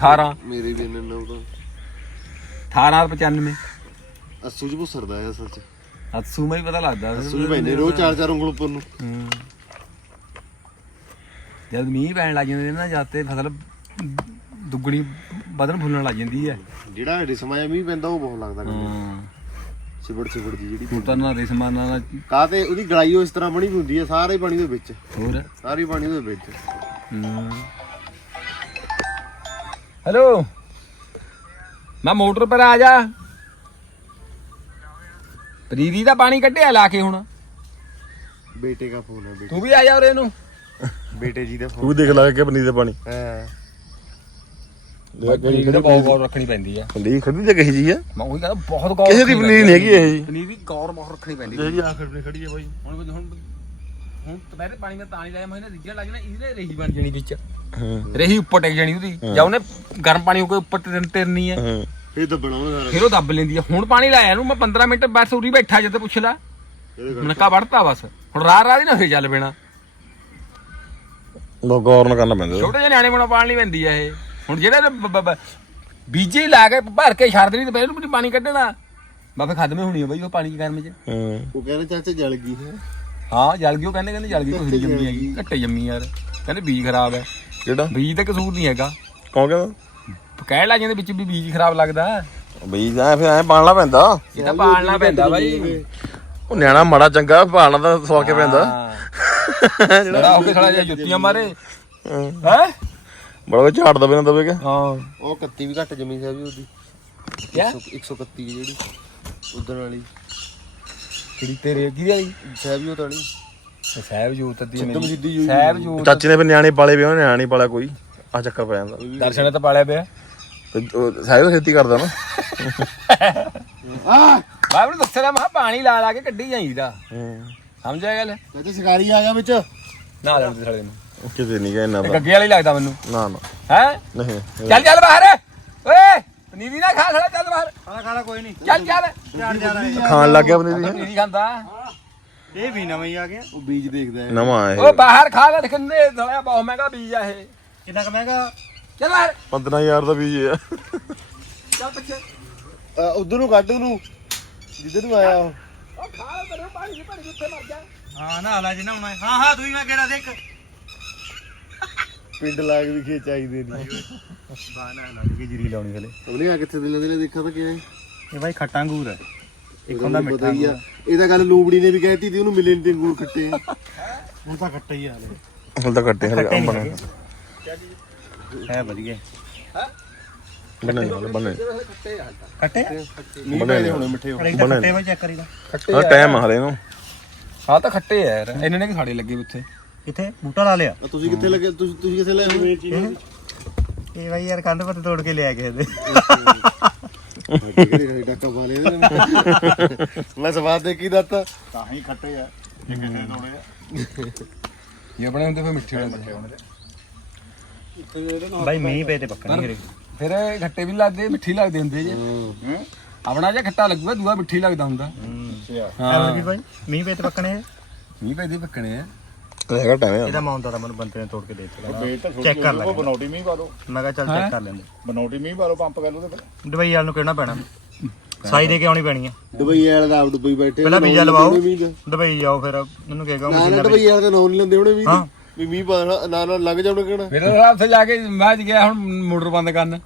18 ਮੇਰੇ ਵੀ ਇੰਨਾ ਹੋਇਆ 1895 ਅਸੂ ਜੀ ਭੁਸਰਦਾ ਆ ਸੱਚ ਅਸੂ ਮੈਂ ਹੀ ਪਤਾ ਲੱਗਦਾ। ਅਸੂ ਜੀ ਭੈਣੇ ਰੋ ਚਾਰ ਚਾਰ ਉਂਗਲ ਉੱਪਰ ਨੂੰ। ਜਦ ਮੀਂਹ ਪੈਣ ਲੱਗ ਜਾਂਦੇ ਨੇ ਨਾ ਜਦ ਤੇ ਫਸਲ ਦੁੱਗਣੀ ਵਧਣ ਫੁੱਲਣ ਲੱਗ ਜਾਂਦੀ ਹੈ। ਜਿਹੜਾ ਰਿਸਮਾਇਆ ਮੀਂਹ ਪੈਂਦਾ ਉਹ ਬਹੁਤ ਲੱਗਦਾ ਹਾਂ। ਸਿਬੜ ਸਿਬੜ ਦੀ ਜਿਹੜੀ ਹੁਣ ਤਾਂ ਨਾ ਰਿਸਮਾਂ ਨਾਲ ਕਾ ਤੇ ਉਹਦੀ ਗਲਾਈ ਉਸ ਤਰ੍ਹਾਂ ਬਣੀ ਹੁੰਦੀ ਹੈ ਸਾਰੇ ਪਾਣੀ ਦੇ ਵਿੱਚ। ਹੋਰ? ਸਾਰੇ ਪਾਣੀ ਦੇ ਵਿੱਚ। ਹੂੰ। ਹੈਲੋ। ਮੈਂ ਮੋਟਰ ਪਰ ਆ ਜਾ। ਪ੍ਰੀਤੀ ਦਾ ਪਾਣੀ ਕੱਢਿਆ ਲਾ ਕੇ ਹੁਣ। ਬੇਟੇ ਦਾ ਫੋਨ ਹੈ ਬੇਟੇ। ਤੂੰ ਵੀ ਆ ਜਾ ਉਰੇ ਨੂੰ ਬੇਟੇ ਜੀ ਦੇ ਤੂੰ ਦੇਖ ਲਾ ਕੇ ਪਨੀਰ ਦਾ ਪਾਣੀ। ਹਾਂ। ਪਨੀਰ ਤਾਂ ਬਹੁਤ ਗੌਰ ਰੱਖਣੀ ਪੈਂਦੀ ਆ। ਪਨੀਰ ਖੜੀ ਤੇ ਕਹੀ ਜੀ ਆ। ਮੈਂ ਉਹੀ ਕਹਿੰਦਾ ਬਹੁਤ ਗੌਰ ਕਿਸੇ ਦੀ ਰੱਖਣੀ ਪਨੀਰ ਨਹੀਂ ਹੈਗੀ ਇਹ। ਜੀ ਪਨੀਰ ਗੌਰ ਬਹੁਤ ਰੱਖਣੀ ਪੈਂਦੀ ਜੀ ਆਖਰ ਨਹੀਂ ਖੜੀ ਹੈ ਬਾਈ। ਹੁਣ ਹੁਣ ਹੁਣ ਦੁਪਹਿਰੇ ਪਾਣੀ ਮੈਂ ਤਾਂ ਨਹੀਂ ਲਾਇਆ ਮੈਂ ਰਿੱਝਣ ਲੱਗ ਜਾਣਾ ਇਹਦੇ ਰਹੀ ਬਣ ਜਾਣੀ ਵਿੱਚ। ਹਾਂ। ਰਹੀ ਉੱਪਰ ਟਿਕ ਜਾਣੀ ਉਹਦੀ ਜਾਂ ਉਹਨੇ ਗਰਮ ਪਾਣੀ ਹੋ ਕੇ ਉੱਪਰ ਤਿਰਨ ਤਿਰਨੀ ਹੈ। ਹਾਂ। ਇਹ ਤਾਂ ਬਣਾਉਣਾ ਫਿਰ ਉਹ ਦੱਬ ਲੈਂਦੀ ਹੈ। ਹੁਣ ਪਾਣੀ ਲਾਇਆ ਇਹਨੂੰ ਮੈਂ 15 ਮਿੰਟ ਬਸ ਉਰੀ ਬੈਠਾ ਜਦ ਪੁੱਛ ਲਾ। ਮਨਕਾ ਵੜਤਾ ਬਸ। ਹੁਣ ਰਾਹ ਰਾਹ ਦੀ ਨਾ ਫੇਰ ਚੱਲ ਪੈਣਾ। ਲੋ ਗੌਰ ਨਾਲ ਕਰਨਾ ਪੈਂਦਾ। ਛੋਟੇ ਜਿਹੇ ਨਿਆਣੇ ਬਣਾ ਪਾਣੀ ਪੈਂਦੀ ਆ ਇਹ। ਹੁਣ ਜਿਹੜੇ ਬੀਜੇ ਲਾ ਕੇ ਭਰ ਕੇ ਛੱਡ ਦੇਣੀ ਤੇ ਪਹਿਲਾਂ ਨੂੰ ਪਾਣੀ ਕੱਢਣਾ। ਬਾਬੇ ਖਤਮੇ ਹੋਣੀ ਆ ਬਈ ਉਹ ਪਾਣੀ ਗਰਮ ਚ। ਹਾਂ। ਉਹ ਕਹਿੰਦੇ ਚਾਚਾ ਜਲ ਗਈ ਹੈ। ਹਾਂ ਜਲ ਉਹ ਕਹਿੰਦੇ ਕਹਿੰਦੇ ਜਲ ਗਈ ਕੋਈ ਜੰਮੀ ਹੈਗੀ। ਘੱਟੇ ਜੰਮੀ ਯਾਰ। ਕਹਿੰਦੇ ਬੀਜ ਖਰਾਬ ਹੈ। ਕਿਹੜਾ? ਬੀਜ ਤਾਂ ਕਸੂਰ ਨਹੀਂ ਹੈਗਾ। ਕੌਣ ਕਹਿੰਦਾ? ਕਹਿਣ ਲੱਗ ਜਾਂਦੇ ਵਿੱਚ ਵੀ ਬੀਜ ਖਰਾਬ ਲੱਗਦਾ। ਬਈ ਐ ਫਿਰ ਐ ਪਾਲਣਾ ਪੈਂਦਾ। ਇਹ ਤਾਂ ਪਾਲਣਾ ਪੈਂਦਾ ਬਾਈ। ਉਹ ਨਿਆਣਾ ਮਾੜਾ ਚੰਗਾ ਪਾਲਣਾ ਤਾਂ ਸੌ ਕੇ ਪੈਂਦਾ। ਜਿਹੜਾ ਹੋ ਕੇ ਥੋੜਾ ਜਿਹਾ ਜੁੱਤੀਆਂ ਮਾਰੇ। ਹਾਂ। ਬੜਾ ਕੋਈ ਝਾੜ ਦਵੇ ਨਾ ਦਵੇ ਕਿ ਹਾਂ। ਉਹ ਕੱਤੀ ਵੀ ਘੱਟ ਜਮੀ ਸਾਹਿਬ ਉਹਦੀ। ਕਿਆ? 131 ਜਿਹੜੀ ਉਧਰ ਵਾਲੀ। ਕਿਹੜੀ ਤੇਰੇ ਕਿਹਦੀ ਵਾਲੀ ਸਾਹਿਬ ਉਹ ਤਾਂ ਨਹੀਂ ਸਾਹਿਬ ਜੋਤ ਦੀ ਸਿੱਧੀ ਜੋਤ। ਸਾਹਿਬ ਜੋਤ ਚਾਚੇ ਨੇ ਫਿਰ ਨਿਆਣੇ ਪਾਲੇ ਵੀ ਉਹਨੇ ਨਿਆਣੇ ਪਾਲਿਆ ਕੋਈ। ਆ ਚੱਕਰ ਪੈ ਜਾਂਦਾ। ਦਰਸ਼ਨ ਤਾਂ ਪਾਲਿਆ ਪਿਆ। ਤੇ ਉਹ ਸਾਹਿਬ ਖੇਤੀ ਕਰਦਾ ਨਾ। ਮੈਂ ਉਹਨੂੰ ਦੱਸਿਆ ਤਾਂ ਮੈਂ ਕਿਹਾ ਪਾਣੀ ਲਾ ਲਾ ਕੇ ਕੱਢੀ ਜਾਈਦਾ। ਸਮਝਿਆ ਗੱਲ? ਚਾਚਾ ਸ਼ਿਕਾਰੀ ਆ ਗਿਆ ਵਿੱਚ। ਨਾ ਲੈਣ ਦੇ ਸਾਲੇ ਨੂੰ। ਕਿਤੇ ਨਹੀਂ ਗਿਆ ਇੰਨਾ ਇਹ ਤਾਂ। ਗੱਗੇ ਵਾਲੀ ਲੱਗਦਾ ਮੈਨੂੰ। ਨਾ ਨਾ। ਹੈ? ਨਹੀਂ। ਚੱਲ ਚੱਲ ਬਾਹਰ। ਪਨੀਰੀ ਨਾ ਖਾ ਖੜਾ ਚੱਲ ਬਾਹਰ। ਖਾਣਾ ਖਾਣਾ ਕੋਈ ਨਹੀਂ ਚੱਲ ਚੱਲ। ਖਾਣ ਲੱਗ ਗਿਆ ਪਨੀਰ ਪਨੀਰੀ ਖਾਂਦਾ? ਇਹ ਵੀ ਨਵਾਂ ਹੀ ਆ ਗਿਆ। ਉਹ ਬੀਜ ਦੇਖਦਾ ਹੈ ਨਵਾਂ ਉਹ ਇਹ ਬਾਹਰ ਖਾ ਲੈ ਕਿੰਨੇ ਥੋੜਾ ਬਹੁਤ ਮਹਿੰਗਾ ਬੀਜ ਆ ਇਹ। ਕਿੰਨਾ ਕ ਮਹਿੰਗਾ? ਚੱਲ ਬਾਹਰ। 15000 ਦਾ ਬੀਜ ਆ। ਚੱਲ ਪਿੱਛੇ। ਉਧਰ ਨੂੰ ਕੱਢ ਉਹਨੂੰ ਜਿੱਧਰ ਨੂੰ ਆਇਆ ਉਹ। ਉਹ ਖਾ ਲੈ ਤੇਰੇ ਪਾਣੀ ਦੀ ਪਾਣੀ ਕਿੱਥੇ ਮਰ ਗਿਆ ਹਾਂ ਨਾ ਲਾ ਜਿੰਨਾ ਹੁਣ। ਹਾਂ ਹਾਂ ਤੂੰ ਹੀ ਮੈਂ ਕਿਹੜਾ ਦੇਖ। ਪਿੰਡ ਲਾਗ ਵੀ ਖੇ ਚਾਹੀਦੇ ਨਹੀਂ ਬਾਨਾ ਲਾ ਕੇ ਜੀਰੀ ਲਾਉਣੀ ਹਲੇ। ਉਹਨੇ ਆ ਕਿੱਥੇ ਦਿਲੇ ਦਿਲੇ ਦੇਖਾ ਤਾਂ ਕਿਹਾ ਇਹ ਬਾਈ ਖੱਟਾ ਅੰਗੂਰ ਹੈ ਇੱਕ ਹੁੰਦਾ ਮਿੱਠਾ ਹੀ ਆ। ਇਹ ਤਾਂ ਗੱਲ ਲੂਬੜੀ ਨੇ ਵੀ ਕਹਿਤੀ ਤੀ ਉਹਨੂੰ ਮਿਲੇ ਨਹੀਂ ਅੰਗੂਰ ਖੱਟੇ। ਆ ਹੁਣ ਤਾਂ ਖੱਟਾ ਹੀ ਆ ਹਲੇ। ਹੁਣ ਤਾਂ ਕੱਟੇ ਹਲੇ ਅੰਬ ਬਣੇ ਹੈ ਵਧੀਆ। ਬਣੇ ਬਣੇ ਖੱਟੇ ਬਣੇ ਹੁਣ ਮਿੱਠੇ ਹੋ ਬਣੇ ਖੱਟੇ ਬਾਈ ਚੈੱਕ ਕਰੀ ਲਾ ਹਾਂ ਟਾਈਮ ਹਲੇ ਨੂੰ ਹਾਂ ਤਾਂ ਖੱਟੇ ਆ ਯਾਰ। ਇਹਨਾਂ ਨੇ ਕਿ ਸਾਡੇ ਲੱਗੇ ਉੱਥੇ। ਕਿੱਥੇ ਬੂਟਾ ਲਾ ਲਿਆ। ਆ ਤੁਸੀਂ ਕਿੱਥੇ ਲੱਗੇ? ਤੁਸੀਂ ਤੁਸੀਂ ਕਿੱਥੇ ਲਏ ਹੋ ਇਹ? ਬਾਈ ਯਾਰ ਕੰਧ ਪੱਤੇ ਤੋੜ ਕੇ ਲਿਆ ਕਿਸੇ ਦੇ। ਡਾਕਾ ਪਾ ਲਿਆ ਮੈਂ ਸਵਾਦ ਦੇ ਕੀ ਦਿੱਤਾ। ਤਾਂ ਹੀ ਖੱਟੇ ਆ। ਇਹ ਕਿੱਥੇ ਤੋੜੇ ਆ? ਇਹ ਆਪਣੇ ਹੁੰਦੇ ਫਿਰ ਮਿੱਠੇ ਹੁੰਦੇ ਬਾਈ ਮੀਂਹ ਪਏ ਤੇ ਪੱਕਣੀ ਹਰੇ ਫਿਰ ਇਹ ਖੱਟੇ ਵੀ ਲੱਗਦੇ ਮਿੱਠੀ ਲੱਗਦੇ ਹੁੰਦੇ ਜੇ। ਆਪਣਾ ਜੇ ਖੱਟਾ ਲੱਗੂਗਾ ਦੂਆ ਮਿੱਠੀ ਲੱਗਦਾ ਹੁੰਦਾ। ਹਾਂ ਵੀ ਬਾਈ ਮੀਂਹ ਪਏ ਤੇ ਪੱਕਣੇ ਮੀਂਹ ਪੈਦੇ ਪੱਕਣੇ ਆ। ਹੈਗਾ ਟਾਈਮ ਇਹਦਾ ਮਾਉਂਦਾ ਤਾਂ ਮੈਨੂੰ ਬੰਤੇ ਨੇ ਤੋੜ ਕੇ ਦੇ ਦਿੱਤਾ। ਚੈੱਕ ਕਰ ਲੈ ਬਨੌਟੀ ਮੀਂਹ ਪਾ ਦੋ ਮੈਂ ਕਿਹਾ ਚੱਲ ਚੈੱਕ ਕਰ ਲੈਂਦੇ। ਬਨੌਟੀ ਮੀਂਹ ਪਾ ਦੋ ਪੰਪ ਕਰ ਲੋ ਤੇ ਫਿਰ। ਦੁਬਈ ਵਾਲ ਨੂੰ ਕਹਿਣਾ ਪੈਣਾ? ਸਾਈ ਦੇ ਕੇ ਆਉਣੀ ਪੈਣੀ ਆ। ਦੁਬਈ ਵਾਲੇ ਦਾ ਆਪ ਦੁਬਈ ਬੈਠੇ ਪਹਿਲਾਂ ਵੀਜ਼ਾ ਲਵਾਓ। ਦੁਬਈ ਜਾਓ ਫਿਰ ਉਹਨੂੰ ਕਹੇਗਾ ਮਸ਼ੀਨਾਂ ਦੁਬਈ ਵਾਲੇ ਦਾ ਨਾਂ ਨਹੀਂ ਲੈਂਦੇ ਉਹਨੇ ਵੀ ਹਾਂ। ਵੀ ਮੀਂਹ ਪਾ ਨਾ ਨਾ ਲੱਗ ਜਾਉਣਾ ਕਿਹੜਾ ਫਿਰ ਉਹ ਉੱਥੇ ਜਾ ਕੇ ਮੈਂ ਗਿਆ ਹੁਣ ਮੋਟਰ ਬੰਦ ਕਰਨ।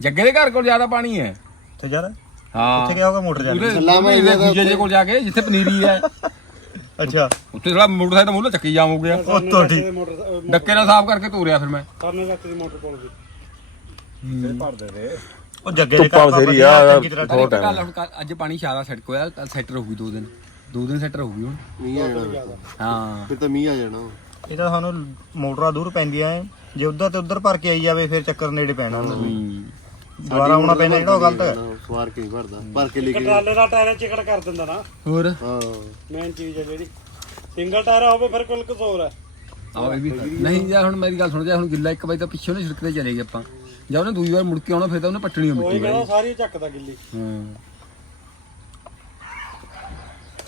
ਜੱਗੇ ਦੇ ਘਰ ਕੋਲ ਜ਼ਿਆਦਾ ਪਾਣੀ ਹੈ। ਤੇ ਯਾਰ ਹਾਂ। ਉੱਥੇ ਕਿਹਾ ਹੋਗਾ ਮੋਟਰ ਉਹਦੇ ਸਲਾਮਾ ਇਹਦਾ ਦੂਜੇ ਜੇ ਕੋਲ ਜਾ ਕੇ ਜਿੱਥੇ ਪਨੀਰੀ ਹੈ। ਅੱਛਾ। ਉੱਥੇ ਥੋੜਾ ਮੋਟਰਸਾਈਕਲ ਮੂਹਰੇ ਚੱਕੀ ਜਾਮ ਹੋ ਗਿਆ। ਉਹ ਤੋਂ ਠੀਕ। ਡੱਕੇ ਨਾਲ ਸਾਫ਼ ਕਰਕੇ ਤੋਰਿਆ ਫਿਰ ਮੈਂ। ਉਹ ਜੱਗੇ ਦੇ ਧੁੱਪਾਂ ਘਰ ਬਥੇਰੀ ਆ, ਚੰਗੀ ਤਰ੍ਹਾਂ ਬਹੁਤ ਇੱਕ ਗੱਲ ਹੁਣ ਕੱਲ੍ਹ- ਅੱਜ ਪਾਣੀ ਸੜਕ ਹੋਇਆ ਕੱਲ ਸੈਟ ਰਹੂਗੀ ਦੋ ਦਿਨ। ਦੋ ਦਿਨ ਸੈਟ ਰਹੂਗੀ ਹੁਣ। ਮੀਂਹ ਆ ਜਾਣਾ ਹਾਂ। ਫਿਰ ਤਾਂ ਮੀਂਹ ਆ ਜਾਣਾ। ਇਹ ਤਾਂ ਸਾਨੂੰ ਮੋਟਰਾਂ ਦੂਰ ਪੈਂਦੀਆਂ ਐ। ਜੇ ਉਧਰ ਤੇ ਉਧਰ ਭਰ ਕੇ ਆਈ ਜਾਵੇ ਫਿਰ ਚੱਕਰ ਨੇੜੇ ਪੈਣਾ। ਉਹਨਾਂ ਨੂੰ ਹੂੰ। ਦੁਬਾਰਾ ਆਉਣਾ ਪੈਣਾ ਜਿਹੜਾ ਉਹ ਗਲਤ ਹੈ। ਸਵਾਰ ਕੇ ਨਹੀਂ ਭਰਦਾ ਭਰ ਕੇ ਲੈ ਕੇ ਟਰਾਲੇ ਦਾ ਟਾਇਰ ਚਿਕੜ ਕਰ ਦਿੰਦਾ ਨਾ। ਹੋਰ? ਹਾਂ। ਮੇਨ ਚੀਜ਼ ਹੈ ਜਿਹੜੀ। ਸਿੰਗਲ ਟਾਇਰ ਹੋਵੇ ਫਿਰ ਕੁਲ ਕਸੋਰ ਹੈ। ਇਹ ਵੀ ਨਹੀਂ ਜਾਂ ਹੁਣ ਮੇਰੀ ਗੱਲ ਸੁਣ ਜਾ ਹੁਣ ਗਿੱਲਾ ਇੱਕ ਵਾਰੀ ਤਾਂ ਪਿੱਛੋਂ ਨੇ ਸੜਕ ਤੇ ਚਲੇ ਗਏ ਆਪਾਂ। ਜਾਂ ਉਹਨੇ ਦੂਜੀ ਵਾਰ ਮੁੜ ਕੇ ਆਉਣਾ ਫਿਰ ਤਾਂ ਉਹਨੇ ਪੱਟਣੀ ਕੋਈ ਮਿੱਟੀ ਕਹਿੰਦਾ ਵਾਲੀ ਸਾਰੀ ਚੱਕਦਾ ਗਿੱਲੀ। ਹਾਂ।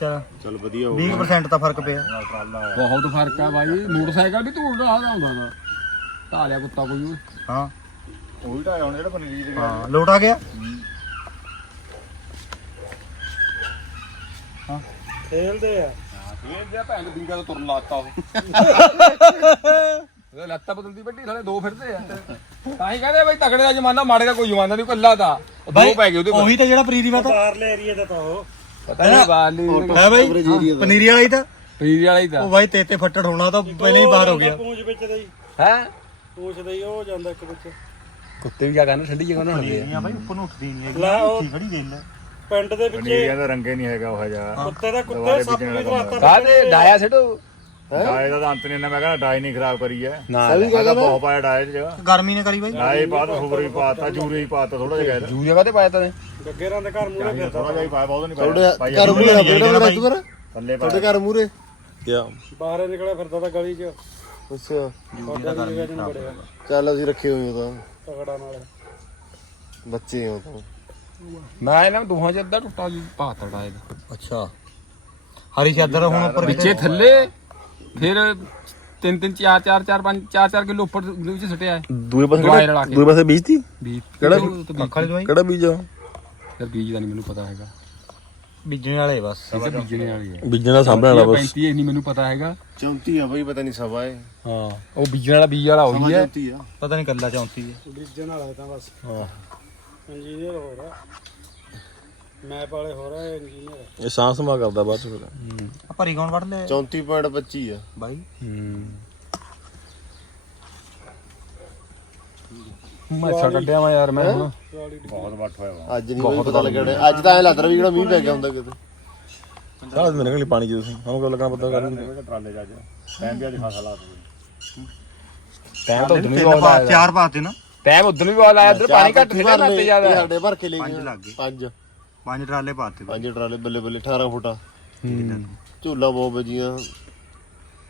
ਚਲ। ਚਲ ਵਧੀਆ ਹੋ 20% ਤਾਂ ਫ਼ਰਕ ਪਿਆ। ਬਹੁਤ ਫ਼ਰਕ ਆ ਬਾਈ। ਮੋਟਰਸਾਈਕਲ ਵੀ ਧੂੜ ਰਹਾ ਹੁੰਦਾ ਨਾ। ਢਾਲਿਆ ਕੁੱਤਾ ਕੋਈ। ਹਾਂ। ਉਹੀ ਢਾਇਆ ਹੁਣ ਜਿਹੜਾ ਪਨੀਰੀ ਦੇ ਹਾਂ ਲੋਟ ਆ ਗਿਆ? ਖੇਲਦੇ ਆ। ਇਹ ਜਿਹਾ ਭੈਣ ਦੇ ਬਿੰਗਾ ਤੋਂ ਤੁਰਨ ਲਾਤਾ ਉਹ। ਉਹਦੇ ਲੱਤਾਂ ਬਦਲਦੀ ਵੱਡੀ ਥਲੇ ਦੋ ਫਿਰਦੇ ਆ। ਤਾਂ ਹੀ ਕਹਿੰਦੇ ਬਈ ਤਗੜੇ ਦਾ ਜ਼ਮਾਨਾ ਮਾੜੇ ਦਾ ਕੋਈ ਜ਼ਮਾਨਾ ਨਹੀਂ ਕੱਲਾ ਦਾ। ਉਹ ਦੋ ਪੈ ਗਏ ਉਹਦੇ ਕੋਲ। ਉਹੀ ਤਾਂ ਜਿਹੜਾ ਪਨੀਰੀ ਵਾ ਤਾਂ ਬਾਹਰਲੇ ਏਰੀਆ ਦਾ ਤਾਂ ਉਹ। ਪਤਾ ਨਹੀਂ ਬਾਲੀ ਹੈ ਬਾਈ ਪਨੀਰੀ ਵਾਲਾ ਹੀ ਤਾਂ। ਪੀਰੀ ਵਾਲਾ ਹੀ ਤਾਂ। ਉਹ ਬਾਈ ਤੇ ਤੇ ਫੱਟੜ ਹੋਣਾ ਤਾਂ ਪਹਿਲਾਂ ਹੀ ਬਾਹਰ ਹੋ ਗਿਆ। ਪੂੰਛ ਵਿੱਚ ਦਾ ਹੀ। ਹੈ? ਪੂੰਛ ਦਾ ਹੀ ਉਹ ਜਾਂਦਾ ਇੱਕ ਵਿੱਚ। ਕੁੱਤੇ ਵੀ ਕਿਆ ਕਰਨ ਠੰਡੀ ਜਗ੍ਹਾ ਨਾ ਹੁੰਦੀ ਆ। ਬਾਈ ਉੱਪਰ ਨੂੰ ਉੱਠਦੀ ਨਹੀਂ ਲੈ ਉਹ ਖੜੀ ਗਈ ਲੈ। ਪਿੰਡ ਦੇ ਵਿੱਚ ਪਨੀਰੀਆਂ ਦਾ ਰੰਗੇ ਨਹੀਂ ਹੈਗਾ ਉਹ ਜਿਹਾ। ਕੁੱਤੇ ਦਾ ਕੁੱਤੇ ਸੱਪ ਵੀ ਰਾਤਾਂ ਕਾਹਦੇ ਡਾਇਆ ਸਿੱਟੋ। ਡਾਏ ਦਾ ਤਾਂ ਅੰਤ ਨਹੀਂ ਨਾ ਮੈਂ ਕਹਿੰਦਾ ਡਾਈ ਨਹੀਂ ਖਰਾਬ ਕਰੀ ਐ ਨਾ ਮੈਂ ਤਾਂ ਬਹੁਤ ਪਾਇਆ ਡਾਏ ਚ। ਗਰਮੀ ਨੇ ਕਰੀ ਬਾਈ। ਡਾਏ ਬਾਅਦ ਸੁਪਰ ਵੀ ਪਾਤਾ ਜੂਰੇ ਵੀ ਪਾਤਾ ਥੋੜਾ ਜਿਹਾ ਜੂ ਜਗ੍ਹਾ ਤੇ ਪਾਇਆ ਤਨੇ ਗੱਗੇਰਾਂ ਦੇ ਘਰ ਮੂਹਰੇ ਫਿਰਦਾ ਥੋੜਾ ਜਿਹਾ ਹੀ ਪਾਇਆ ਬਹੁਤ ਨਹੀਂ ਤੁਹਾਡੇ ਪਾਇਆ। ਘਰ ਮੂਰੇ ਬੇੜਾ ਮੇਰਾ ਤੂੰ ਥੱਲੇ ਤੁਹਾਡੇ ਘਰ ਮੂਰੇ ਕਿਆ? ਬਾਹਰੇ ਨਿਕਲਿਆ ਫਿਰਦਾ ਤਾਂ ਗਲੀ 'ਚ। ਅੱਛਾ। ਸਾਡਾ ਵੀ ਜਗ੍ਹਾ 'ਚ ਨੀ ਚੱਲ ਅਸੀਂ ਰੱਖੇ ਹੋਏ ਹਾਂ ਤਗੜਾ ਨਾਲ। ਤਾਂ ਬੱਚੇ ਹਾਂ ਤਾਂ। ਮੈਂ ਇਹਨਾਂ ਨੂੰ ਦੋਹਾਂ ਚ ਅੱਧਾ ਟੁੱਟਾ ਜੀ ਪਾਤੜਾ ਇਹਦਾ। ਅੱਛਾ। ਹਰੀ ਚਾਦਰ ਹੁਣ ਉੱਪਰ ਵਿੱਚੇ ਥੱਲੇ ਫਿਰ ਤਿੰਨ ਤਿੰਨ ਚਾਰ ਚਾਰ ਚਾਰ ਪੰਜ ਚਾਰ ਚਾਰ ਕਿਲੋ ਉੱਪਰ ਦੇ ਵਿੱਚ ਸਟਿਆ ਹੈ ਦੂਏ ਪਾਸੇ ਦਵਾਈ ਰਲਾ ਕੇ। ਦੂਏ ਪਾਸੇ ਬੀਜਤੀ? ਬੀਜ ਕਿਹੜਾ? ਅੱਖ ਵਾਲੀ ਦਵਾਈ ਕਿਹੜਾ ਬੀਜ ਆ ਯਾਰ ਬੀਜ ਦਾ ਨਹੀਂ ਮੈਨੂੰ ਪਤਾ ਹੈਗਾ। ਬੀਜਣ ਵਾਲੇ ਬਸ। ਇਹ ਤਾਂ ਬੀਜਣੇ ਵਾਲੀ ਹੈ ਬੀਜਣ ਦਾ ਸਾਂਭਣ ਵਾਲਾ ਬਸ। 35 ਇਹ ਨਹੀਂ ਮੈਨੂੰ ਪਤਾ ਹੈਗਾ। ਚੌਂਤੀ ਆ ਬਈ ਪਤਾ ਨਹੀਂ ਸਵਾ ਹੈ ਹਾਂ। ਉਹ ਬੀਜਣ ਵਾਲਾ ਬੀਜ ਵਾਲਾ ਉਹੀ ਹੈ ਆ। ਪਤਾ ਨਹੀਂ ਕੱਲਾ ਚੌਂਤੀ ਹੈ ਬੀਜਣ ਵਾਲਾ ਤਾਂ ਬਸ। ਹਾਂ। ਇੰਜੀਨੀਅਰ ਹੋ ਰਿਹਾ ਮੈਪ ਵਾਲੇ ਹੋ ਰਿਹਾ ਇੰਜੀਨੀਅਰ। ਇਹ ਸਾਂਭ ਸਮਾ ਕਰਦਾ ਬਾਅਦ ਚ ਫਿਰ। ਆ ਭਰੀ ਕੌਣ ਵੜ ਲਿਆ? 34.25 ਆ। ਬਾਈ। ਮੈਂ ਛੱਡ ਕੱਢਿਆ ਮੈਂ ਯਾਰ ਮੈਂ ਹੁਣ। ਬਹੁਤ ਵੱਟ ਹੋਇਆ ਵਾ। ਅੱਜ ਨਹੀਂ ਬਈ ਪਤਾ ਲੱਗਣਾ ਅੱਜ ਤਾਂ ਐ ਲੱਗ ਰਿਹਾ ਵੀ ਜਿਹੜਾ ਮੀਂਹ ਪੈ ਗਿਆ ਹੁੰਦਾ ਕਿਤੇ। ਸਾਹ ਮੇਰੇ ਕੋਲ ਪਾਣੀ ਜੀ ਤੁਸੀਂ ਹਮ ਕੋ ਲੱਗਣਾ ਪਤਾ ਕਰ। ਟਰਾਲੇ ਜਾ ਟਾਈਮ ਵੀ ਅੱਜ ਖਾਸਾ ਲਾ ਟਾਈਮ ਤਾਂ ਉਦੋਂ ਵੀ ਬਹੁਤ ਆਇਆ। ਚਾਰ ਪਾਤੇ ਨਾ। ਟਾਈਮ ਉਦੋਂ ਵੀ ਬਹੁਤ ਆਇਆ। ਇੱਧਰ ਪਾਣੀ ਘੱਟ ਲਏ, ਨਾ ਤੇ ਜ਼ਿਆਦਾ। ਸਾਡੇ ਭਰ ਕੇ ਲੈ ਪੰਜ ਗਏ। ਲੱਗ ਗਏ। ਪੰਜ। ਪੰਜ ਟਰਾਲੇ ਪਾਤੇ। ਪੰਜ ਟਰਾਲੇ ਬੱਲੇ ਬੱਲੇ 18 ਫੁੱਟਾ। ਝੂਲਾ ਬਹੁਤ ਵਜੀਆਂ।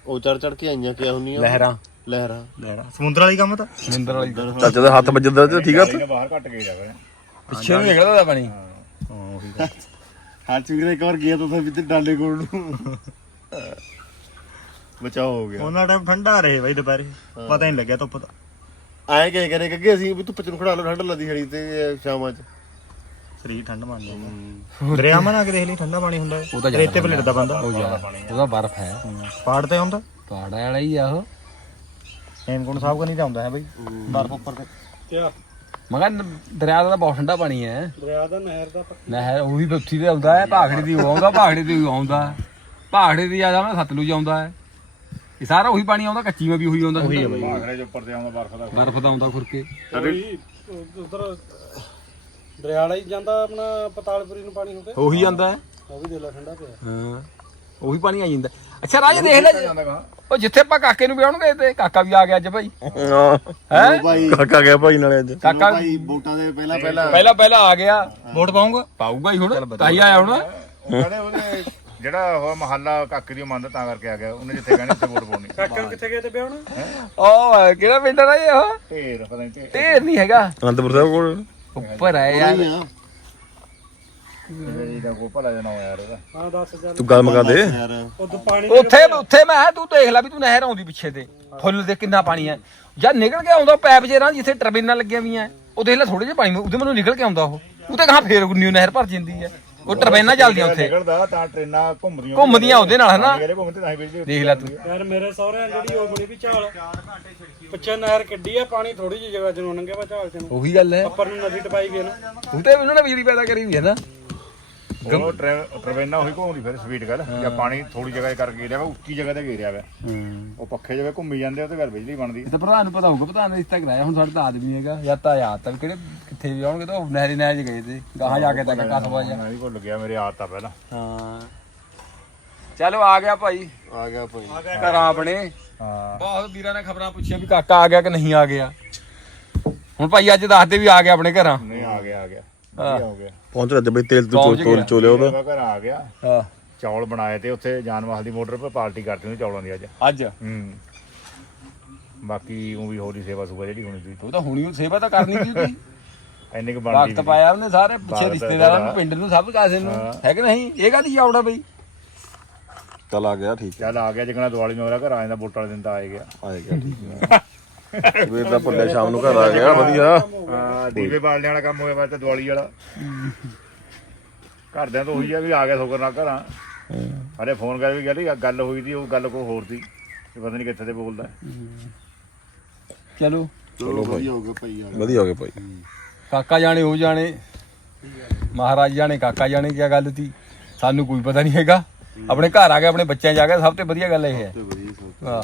ਉਹ ਚੜ ਚੜ ਕੇ ਆਈਆਂ ਕਿਆ ਹੁੰਦੀਆਂ ਲਹਿਰਾਂ। ਲਹਿਰਾਂ ਲੈਣਾ ਸਮੁੰਦਰ ਵਾਲੀ ਕੰਮ ਤਾਂ? ਸਮੁੰਦਰ ਵਾਲੀ ਚਾਚਾ ਦੇ ਹੱਥ ਵੱਜਦਾ ਤੇ ਠੀਕ ਆ। ਇਹਨੇ ਬਾਹਰ ਘੱਟ ਕੇ ਜਾਵੇ ਪਿੱਛੇ ਨੂੰ ਨਿਕਲਦਾ ਤਾ ਪਾਣੀ ਹਾਂ ਉਹੀ ਗੱਲ ਹੱਥ ਵੀਰੇ ਇੱਕ ਵਾਰ ਗਿਆ ਤਾਂ ਫਿਰ ਤੇ ਡਾਲੇ ਕੋਲ ਨੂੰ। ਬਚਾਓ ਹੋ ਗਿਆ। ਉਹਨਾਂ ਟਾਈਮ ਠੰਡਾ ਰਹੇ ਬਾਈ ਦੁਪਹਿਰੇ। ਪਤਾ ਨਹੀਂ ਲੱਗਿਆ ਧੁੱਪ ਦਾ। ਐਂ ਕਹੇ ਕਰੇ ਕਿ ਅਸੀਂ ਵੀ ਧੁੱਪ ਚ ਨੂੰ ਖੜਾ ਲਓ ਠੰਡ ਲੱਗਦੀ ਹੜੀ ਤੇ ਸ਼ਾਮਾਂ ਚ। ਸਰੀਰ ਠੰਡ ਮੰਨ ਜਾਂਦਾ ਦਰਿਆ ਮਨਾ ਕੇ ਦੇਖ ਲਈ ਠੰਡਾ ਪਾਣੀ ਹੁੰਦਾ ਉਹ ਤਾਂ ਹੈ ਰੇਤੇ ਪਲੇਟ ਦਾ ਬੰਦਾ। ਉਹਦਾ ਬਰਫ਼ ਹੈ। ਪਾੜ ਤੇ ਹੁੰਦਾ। ਪਹਾੜਾ ਵਾਲਾ ਹੀ ਆ ਉਹ। ਹੇਮਕੁੰਡ ਸਾਹਿਬ ਕਨੀ ਤਾਂ ਆਉਂਦਾ ਹੈ ਬਾਈ ਬਰਫ ਉੱਪਰ ਤੇ। ਕਿਆ? ਮੈਂ ਕਿਹਾ ਨ- ਦਰਿਆ ਦਾ ਤਾਂ ਬਹੁਤ ਠੰਡਾ ਪਾਣੀ ਹੈ। ਦਰਿਆ ਦਾ ਨਹਿਰ ਦਾ ਨਹਿਰ ਉਹ ਵੀ ਬੱਥੀ ਤੇ ਆਉਂਦਾ ਹੈ ਭਾਖੜੇ ਦੀ ਉਹ ਆਉਂਦਾ ਭਾਖੜੇ ਦੀ ਉਹ ਆਉਂਦਾ। ਭਾਖੜੇ ਦੀ ਆ ਜਾਣਾ ਸਤਲੁਜ ਆਉਂਦਾ ਹੈ। ਇਹ ਸਾਰਾ ਉਹੀ ਪਾਣੀ ਆਉਂਦਾ ਕੱਚੀ ਮੇ ਵੀ ਉਹੀ ਆਉਂਦਾ ਉਹੀ ਭਾਗੜੇ ਦੇ ਉੱਪਰ ਤੇ ਆਉਂਦਾ ਬਰਫ ਦਾ। ਬਰਫ਼ ਦਾ ਆਉਂਦਾ ਖੁਰਕੇ। ਉਧਰ ਦਰਿਆ ਵਾਲਾ ਹੀ ਜਾਂਦਾ ਆਪਣਾ ਪਤਾਲਪੁਰੀ ਨੂੰ ਪਾਣੀ ਹੋ ਕੇ? ਉਹੀ ਆਉਂਦਾ ਹੈ। ਉਹ ਵੀ ਦੇ ਲੈ ਠੰਡਾ ਪਿਆ। ਹਾਂ ਉਹੀ ਪਾਣੀ ਆ ਜਾਂਦਾ। ਅੱਛਾ ਰਾਜ ਦੇਖ ਲੈ ਉਹ ਜਿੱਥੇ ਆਪਾਂ ਕਾਕੇ ਨੂੰ ਵਿਆਹਣਗੇ ਤੇ ਕਾਕਾ ਵੀ ਆ ਗਿਆ ਅੱਜ ਭਾਈ। ਹੈ। ਭਾਈ। ਕਾਕਾ ਗਿਆ ਭਾਈ ਨਾਲੇ ਅੱਜ। ਕਾਕਾ ਭਾਈ ਵੋਟਾਂ ਦੇ ਪਹਿਲਾਂ ਪਹਿਲਾਂ ਪਹਿਲਾਂ ਪਹਿਲਾਂ ਆ ਗਿਆ। ਵੋਟ ਪਾਉਂਗਾ ਪਾਊਗਾ ਹੀ ਹੁਣ ਤਾਈ ਆਇਆ ਹੁਣ। ਕਹਿੰਦੇ ਉਹਨੇ ਜਿਹੜਾ ਉਹ ਮਹੱਲਾ ਕਾਕੇ ਦੀ ਮੰਨਦਾ ਤਾਂ ਕਰਕੇ ਆ ਗਿਆ ਉਹਨੇ ਜਿੱਥੇ ਕਹਿੰਦੇ ਉੱਥੇ ਵੋਟ ਪਾਉਣੀ। ਕਾਕੇ ਨੂੰ ਕਿੱਥੇ ਗਏ ਤੇ ਵਿਆਹਣ? ਉਹ ਕਿਹੜਾ ਪਿੰਡ ਦਾ ਇਹ ਉਹ? ਢੇਰ ਪਤਾ ਨਹੀਂ ਢੇਰ। ਨਹੀਂ ਹੈਗਾ। ਅਨੰਦਪੁਰ ਸਾਹਿਬ ਕੋਲ। ਉੱਪਰ ਯਾਰ। ਇਹਦਾ ਕੋ ਭਲਾ ਜਨਾ ਯਾਰ ਇਹਦਾ ਹਾਂ ਦੱਸ ਚੱਲ ਤੂੰ ਗੱਲ ਮਗਾ ਦੇ। ਯਾਰ ਉਦੋਂ ਪਾਣੀ ਉੱਥੇ ਉੱਥੇ ਮੈਂ ਕਿਹਾ ਤੂੰ ਦੇਖ ਲੈ ਵੀ ਤੂੰ ਨਹਿਰ ਆਉਂਦੀ ਪਿੱਛੇ ਤੇ। ਫੁੱਲ ਦੇ ਕਿੰਨਾ ਪਾਣੀ ਹੈ। ਜਦ ਨਿਕਲ ਕੇ ਆਉਂਦਾ ਪੈਪ ਜਿਹੜਾ ਜਿੱਥੇ ਟਰਬੀਨਾਂ ਲੱਗੀਆਂ ਵੀਆਂ ਉਹ ਦੇਖ ਲੈ ਥੋੜੇ ਜਿਹੇ ਪਾਣੀ ਉਹਦੇ ਮੈਨੂੰ ਨਿਕਲ ਕੇ ਆਉਂਦਾ ਉਹ। ਉਹ ਤੇ ਕਹਾਂ ਫੇਰ ਨਿਊ ਨਹਿਰ ਭਰ ਜਾਂਦੀ ਹੈ। ਉਹ ਟਰਬੀਨਾਂ ਚੱਲਦੀਆਂ ਉੱਥੇ। ਨਿਕਲਦਾ ਤਾਂ ਟ੍ਰੇਨਾਂ ਘੁੰਮਦੀਆਂ ਘੁੰਮਦੀਆਂ ਉਹਦੇ ਨਾਲ ਹਨਾ? ਜਿਹੜੇ ਘੁੰਮਦੇ ਤਾਂ ਹੀ ਵੇਚਦੇ ਦੇਖ ਲੈ ਤੂੰ। ਯਾਰ ਮੇਰੇ ਸਹੁਰਿਆਂ ਜਿਹੜੀ ਉਹ ਬਣੀ ਵੀ ਝਾਲ ਪਿੱਛੇ ਨਹਿਰ ਕੱਢੀ ਆ ਪਾਣੀ ਥੋੜੀ ਜਿਹੀ ਜਗ੍ਹਾ ਚ ਨੂੰ ਲੰਘਿਆ ਵਾ ਝਾਲ ਚ ਨੂੰ ਉਹੀ ਗੱਲ ਹੈ। ਉੱਪਰ ਨੂੰ ਨਦੀ ਟਪਾਈ ਗਈ ਨਾ। ਉਹ ਤੇ ਉਹਨਾਂ ਨੇ ਬਿਜਲੀ ਪੈਦਾ ਕਰੀ ਵੀ ਹੈ ਨਾ। ਉਹ ਟ੍ਰੇਨਾਂ ਉਹੀ ਘੁੰਮਦੀ ਫਿਰ ਸਪੀਡ ਗੱਲ ਜਾਂ ਪਾਣੀ ਥੋੜੀ ਜਗ੍ਹਾ 'ਤੇ ਕਰਕੇ ਗਿਆ ਵਾ ਉੱਚੀ ਜਗ੍ਹਾ ਤੇ ਘੇਰਿਆ ਵਾ। ਉਹ ਪੱਖੇ ਜਿਵੇਂ ਘੁੰਮੀ ਜਾਂਦੇ ਉਹਦੇ ਘਰ ਬਿਜਲੀ ਬਣਦੀ। ਇਹ ਤਾਂ ਪ੍ਰਧਾਨ ਨੂੰ ਪਤਾ ਹੋਊਗਾ ਪ੍ਰਧਾਨ ਨੇ ਰਿਸ਼ਤਾ ਕਰਾਇਆ ਹੁਣ ਸਾਡੇ ਤਾਂ ਆਦਮੀ ਹੈਗਾ ਜਾਂ ਤਾਂ ਯਾਦ ਤਾਂ ਕਿਹੜੇ ਕਿੱਥੇ ਵੀ ਆਉਣਗੇ ਤਾਂ ਉਹ ਨਹਿਰੀ ਨਹਿਰ ਚ ਗਏ ਤੇ ਗਾਹਾਂ ਜਾ ਕੇ ਤਾਂ ਕਸਬਾ ਜਾ ਮੈਂ ਵੀ ਭੁੱਲ ਗਿਆ ਮੇਰੇ ਆਦਤ ਆ ਪਹਿਲਾਂ। ਹਾਂ। ਚਲੋ ਆ ਗਿਆ ਭਾਈ। ਆ ਗਿਆ ਭਾਈ। ਘਰਾਂ ਆਪਣੇ। ਹਾਂ। ਬਹੁਤ ਵੀਰਾਂ ਨੇ ਖਬਰਾਂ ਪੁੱਛੀਆਂ ਵੀ ਕਾਕਾ ਆ ਗਿਆ ਕਿ ਨਹੀਂ ਆ ਗਿਆ। ਹੁਣ ਭਾਈ ਅੱਜ ਦੱਸਦੇ ਵੀ ਆ ਗਿਆ ਆਪਣੇ ਘਰਾਂ। ਨਹੀਂ ਆ ਗਿਆ ਆ ਗਿਆ। ਵਧੀਆ ਹੋ ਗਿਆ। ਪਹੁੰਚ ਰਿਹਾ ਬਈ ਤੇਲ ਤੂੰ ਪਹੁੰਚ ਚੋਲ ਗਿਆ। ਚੋਲਿਆ ਉਹਦਾ। ਮੈਂ ਘਰ ਆ ਗਿਆ। ਹਾਂ। ਚੌਲ ਬਣਾਏ ਤੇ ਉੱਥੇ ਜਾਨਵਾਲ ਦੀ ਮੋਟਰ 'ਤੇ ਪਾਰਟੀ ਕਰਤੀ ਉਹਨੇ ਚੌਲਾਂ ਦੀ ਅੱਜ। ਅੱਜ? ਹੂੰ। ਬਾਕੀ ਉਹ ਵੀ ਹੋਰੀ ਸੇਵਾ ਸੁਗਾ ਜਿਹੜੀ ਹੋਣੀ ਸੀ। ਉਹ ਤਾਂ ਹੁਣੀ ਸੇਵਾ ਤਾਂ ਕਰਨੀ ਸੀ ਉਹਦੀ। ਇੰਨੀ ਕੁ ਬਣਦੀ ਵਕਤ ਪਾਇਆ ਉਹਨੇ ਸਾਰੇ ਪਿੱਛੇ ਰਿਸ਼ਤੇਦਾਰਾਂ ਨੂੰ। ਪਿੰਡ ਨੂੰ ਸਭ ਕਾਸੇ ਨੂੰ। ਹੈ। ਕਿ ਨਹੀਂ? ਇਹ ਕਾਦੀ ਜਾਉੜਾ ਬਈ? ਚੱਲ ਆ ਗਿਆ ਠੀਕ ਚੱਲ ਆ ਗਿਆ ਜਿਕਣਾ ਦਿਵਾਲੀ ਨੂੰ ਮੇਰਾ ਘਰ ਆ ਜਾਂਦਾ ਵੋਟਾਂ ਵਾਲੇ ਦਿਨ ਤਾਂ ਗਿਆ। ਆ ਗਿਆ ਠੀਕ ਹੈ। ਸਵੇਰ ਦਾ ਭੁੱਲਿਆ ਸ਼ਾਮ ਨੂੰ ਘਰ ਆ ਗਿਆ ਵਧੀਆ। ਹਾਂ ਦੀਵੇ ਬਾਲਣੇ ਵਾਲਾ ਕੰਮ ਹੋਇਆ ਵਾ ਤੇ ਦਿਵਾਲੀ ਵਾਲਾ। ਘਰਦਿਆਂ ਤੋਂ ਉਹੀ ਆ ਵੀ ਆ ਗਿਆ ਸ਼ੁਕਰ ਨਾਲ ਘਰਾਂ। ਅਰੇ ਫੋਨ ਕਰ ਵੀ ਗੱਲ ਗੱਲ ਹੋਈ ਸੀ ਉਹ ਗੱਲ ਕੋ ਹੋਰ ਸੀ ਇਹ ਪਤਾ ਨਹੀਂ ਕਿੱਥੇ ਤੇ ਬੋਲਦਾ। ਚਲੋ। ਚਲੋ ਵਧੀਆ ਹੋ ਗਿਆ ਭਾਈ ਆ ਵਧੀਆ ਹੋ ਗਿਆ ਭਾਈ। ਕਾਕਾ ਜਾਣੇ ਉਹ ਜਾਣੇ ਮਹਾਰਾਜ ਜਾਣੇ ਕਾਕਾ ਜਾਣੇ ਕੀ ਗੱਲ ਸੀ ਸਾਨੂੰ ਕੋਈ ਪਤਾ ਨਹੀਂ ਹੈਗਾ। ਆਪਣੇ ਘਰ ਆ ਕੇ ਆਪਣੇ ਬੱਚਿਆਂ ਜਾ ਕੇ ਸਭ ਤੋਂ ਵਧੀਆ ਗੱਲ ਇਹ ਹੈ। ਵਾਹ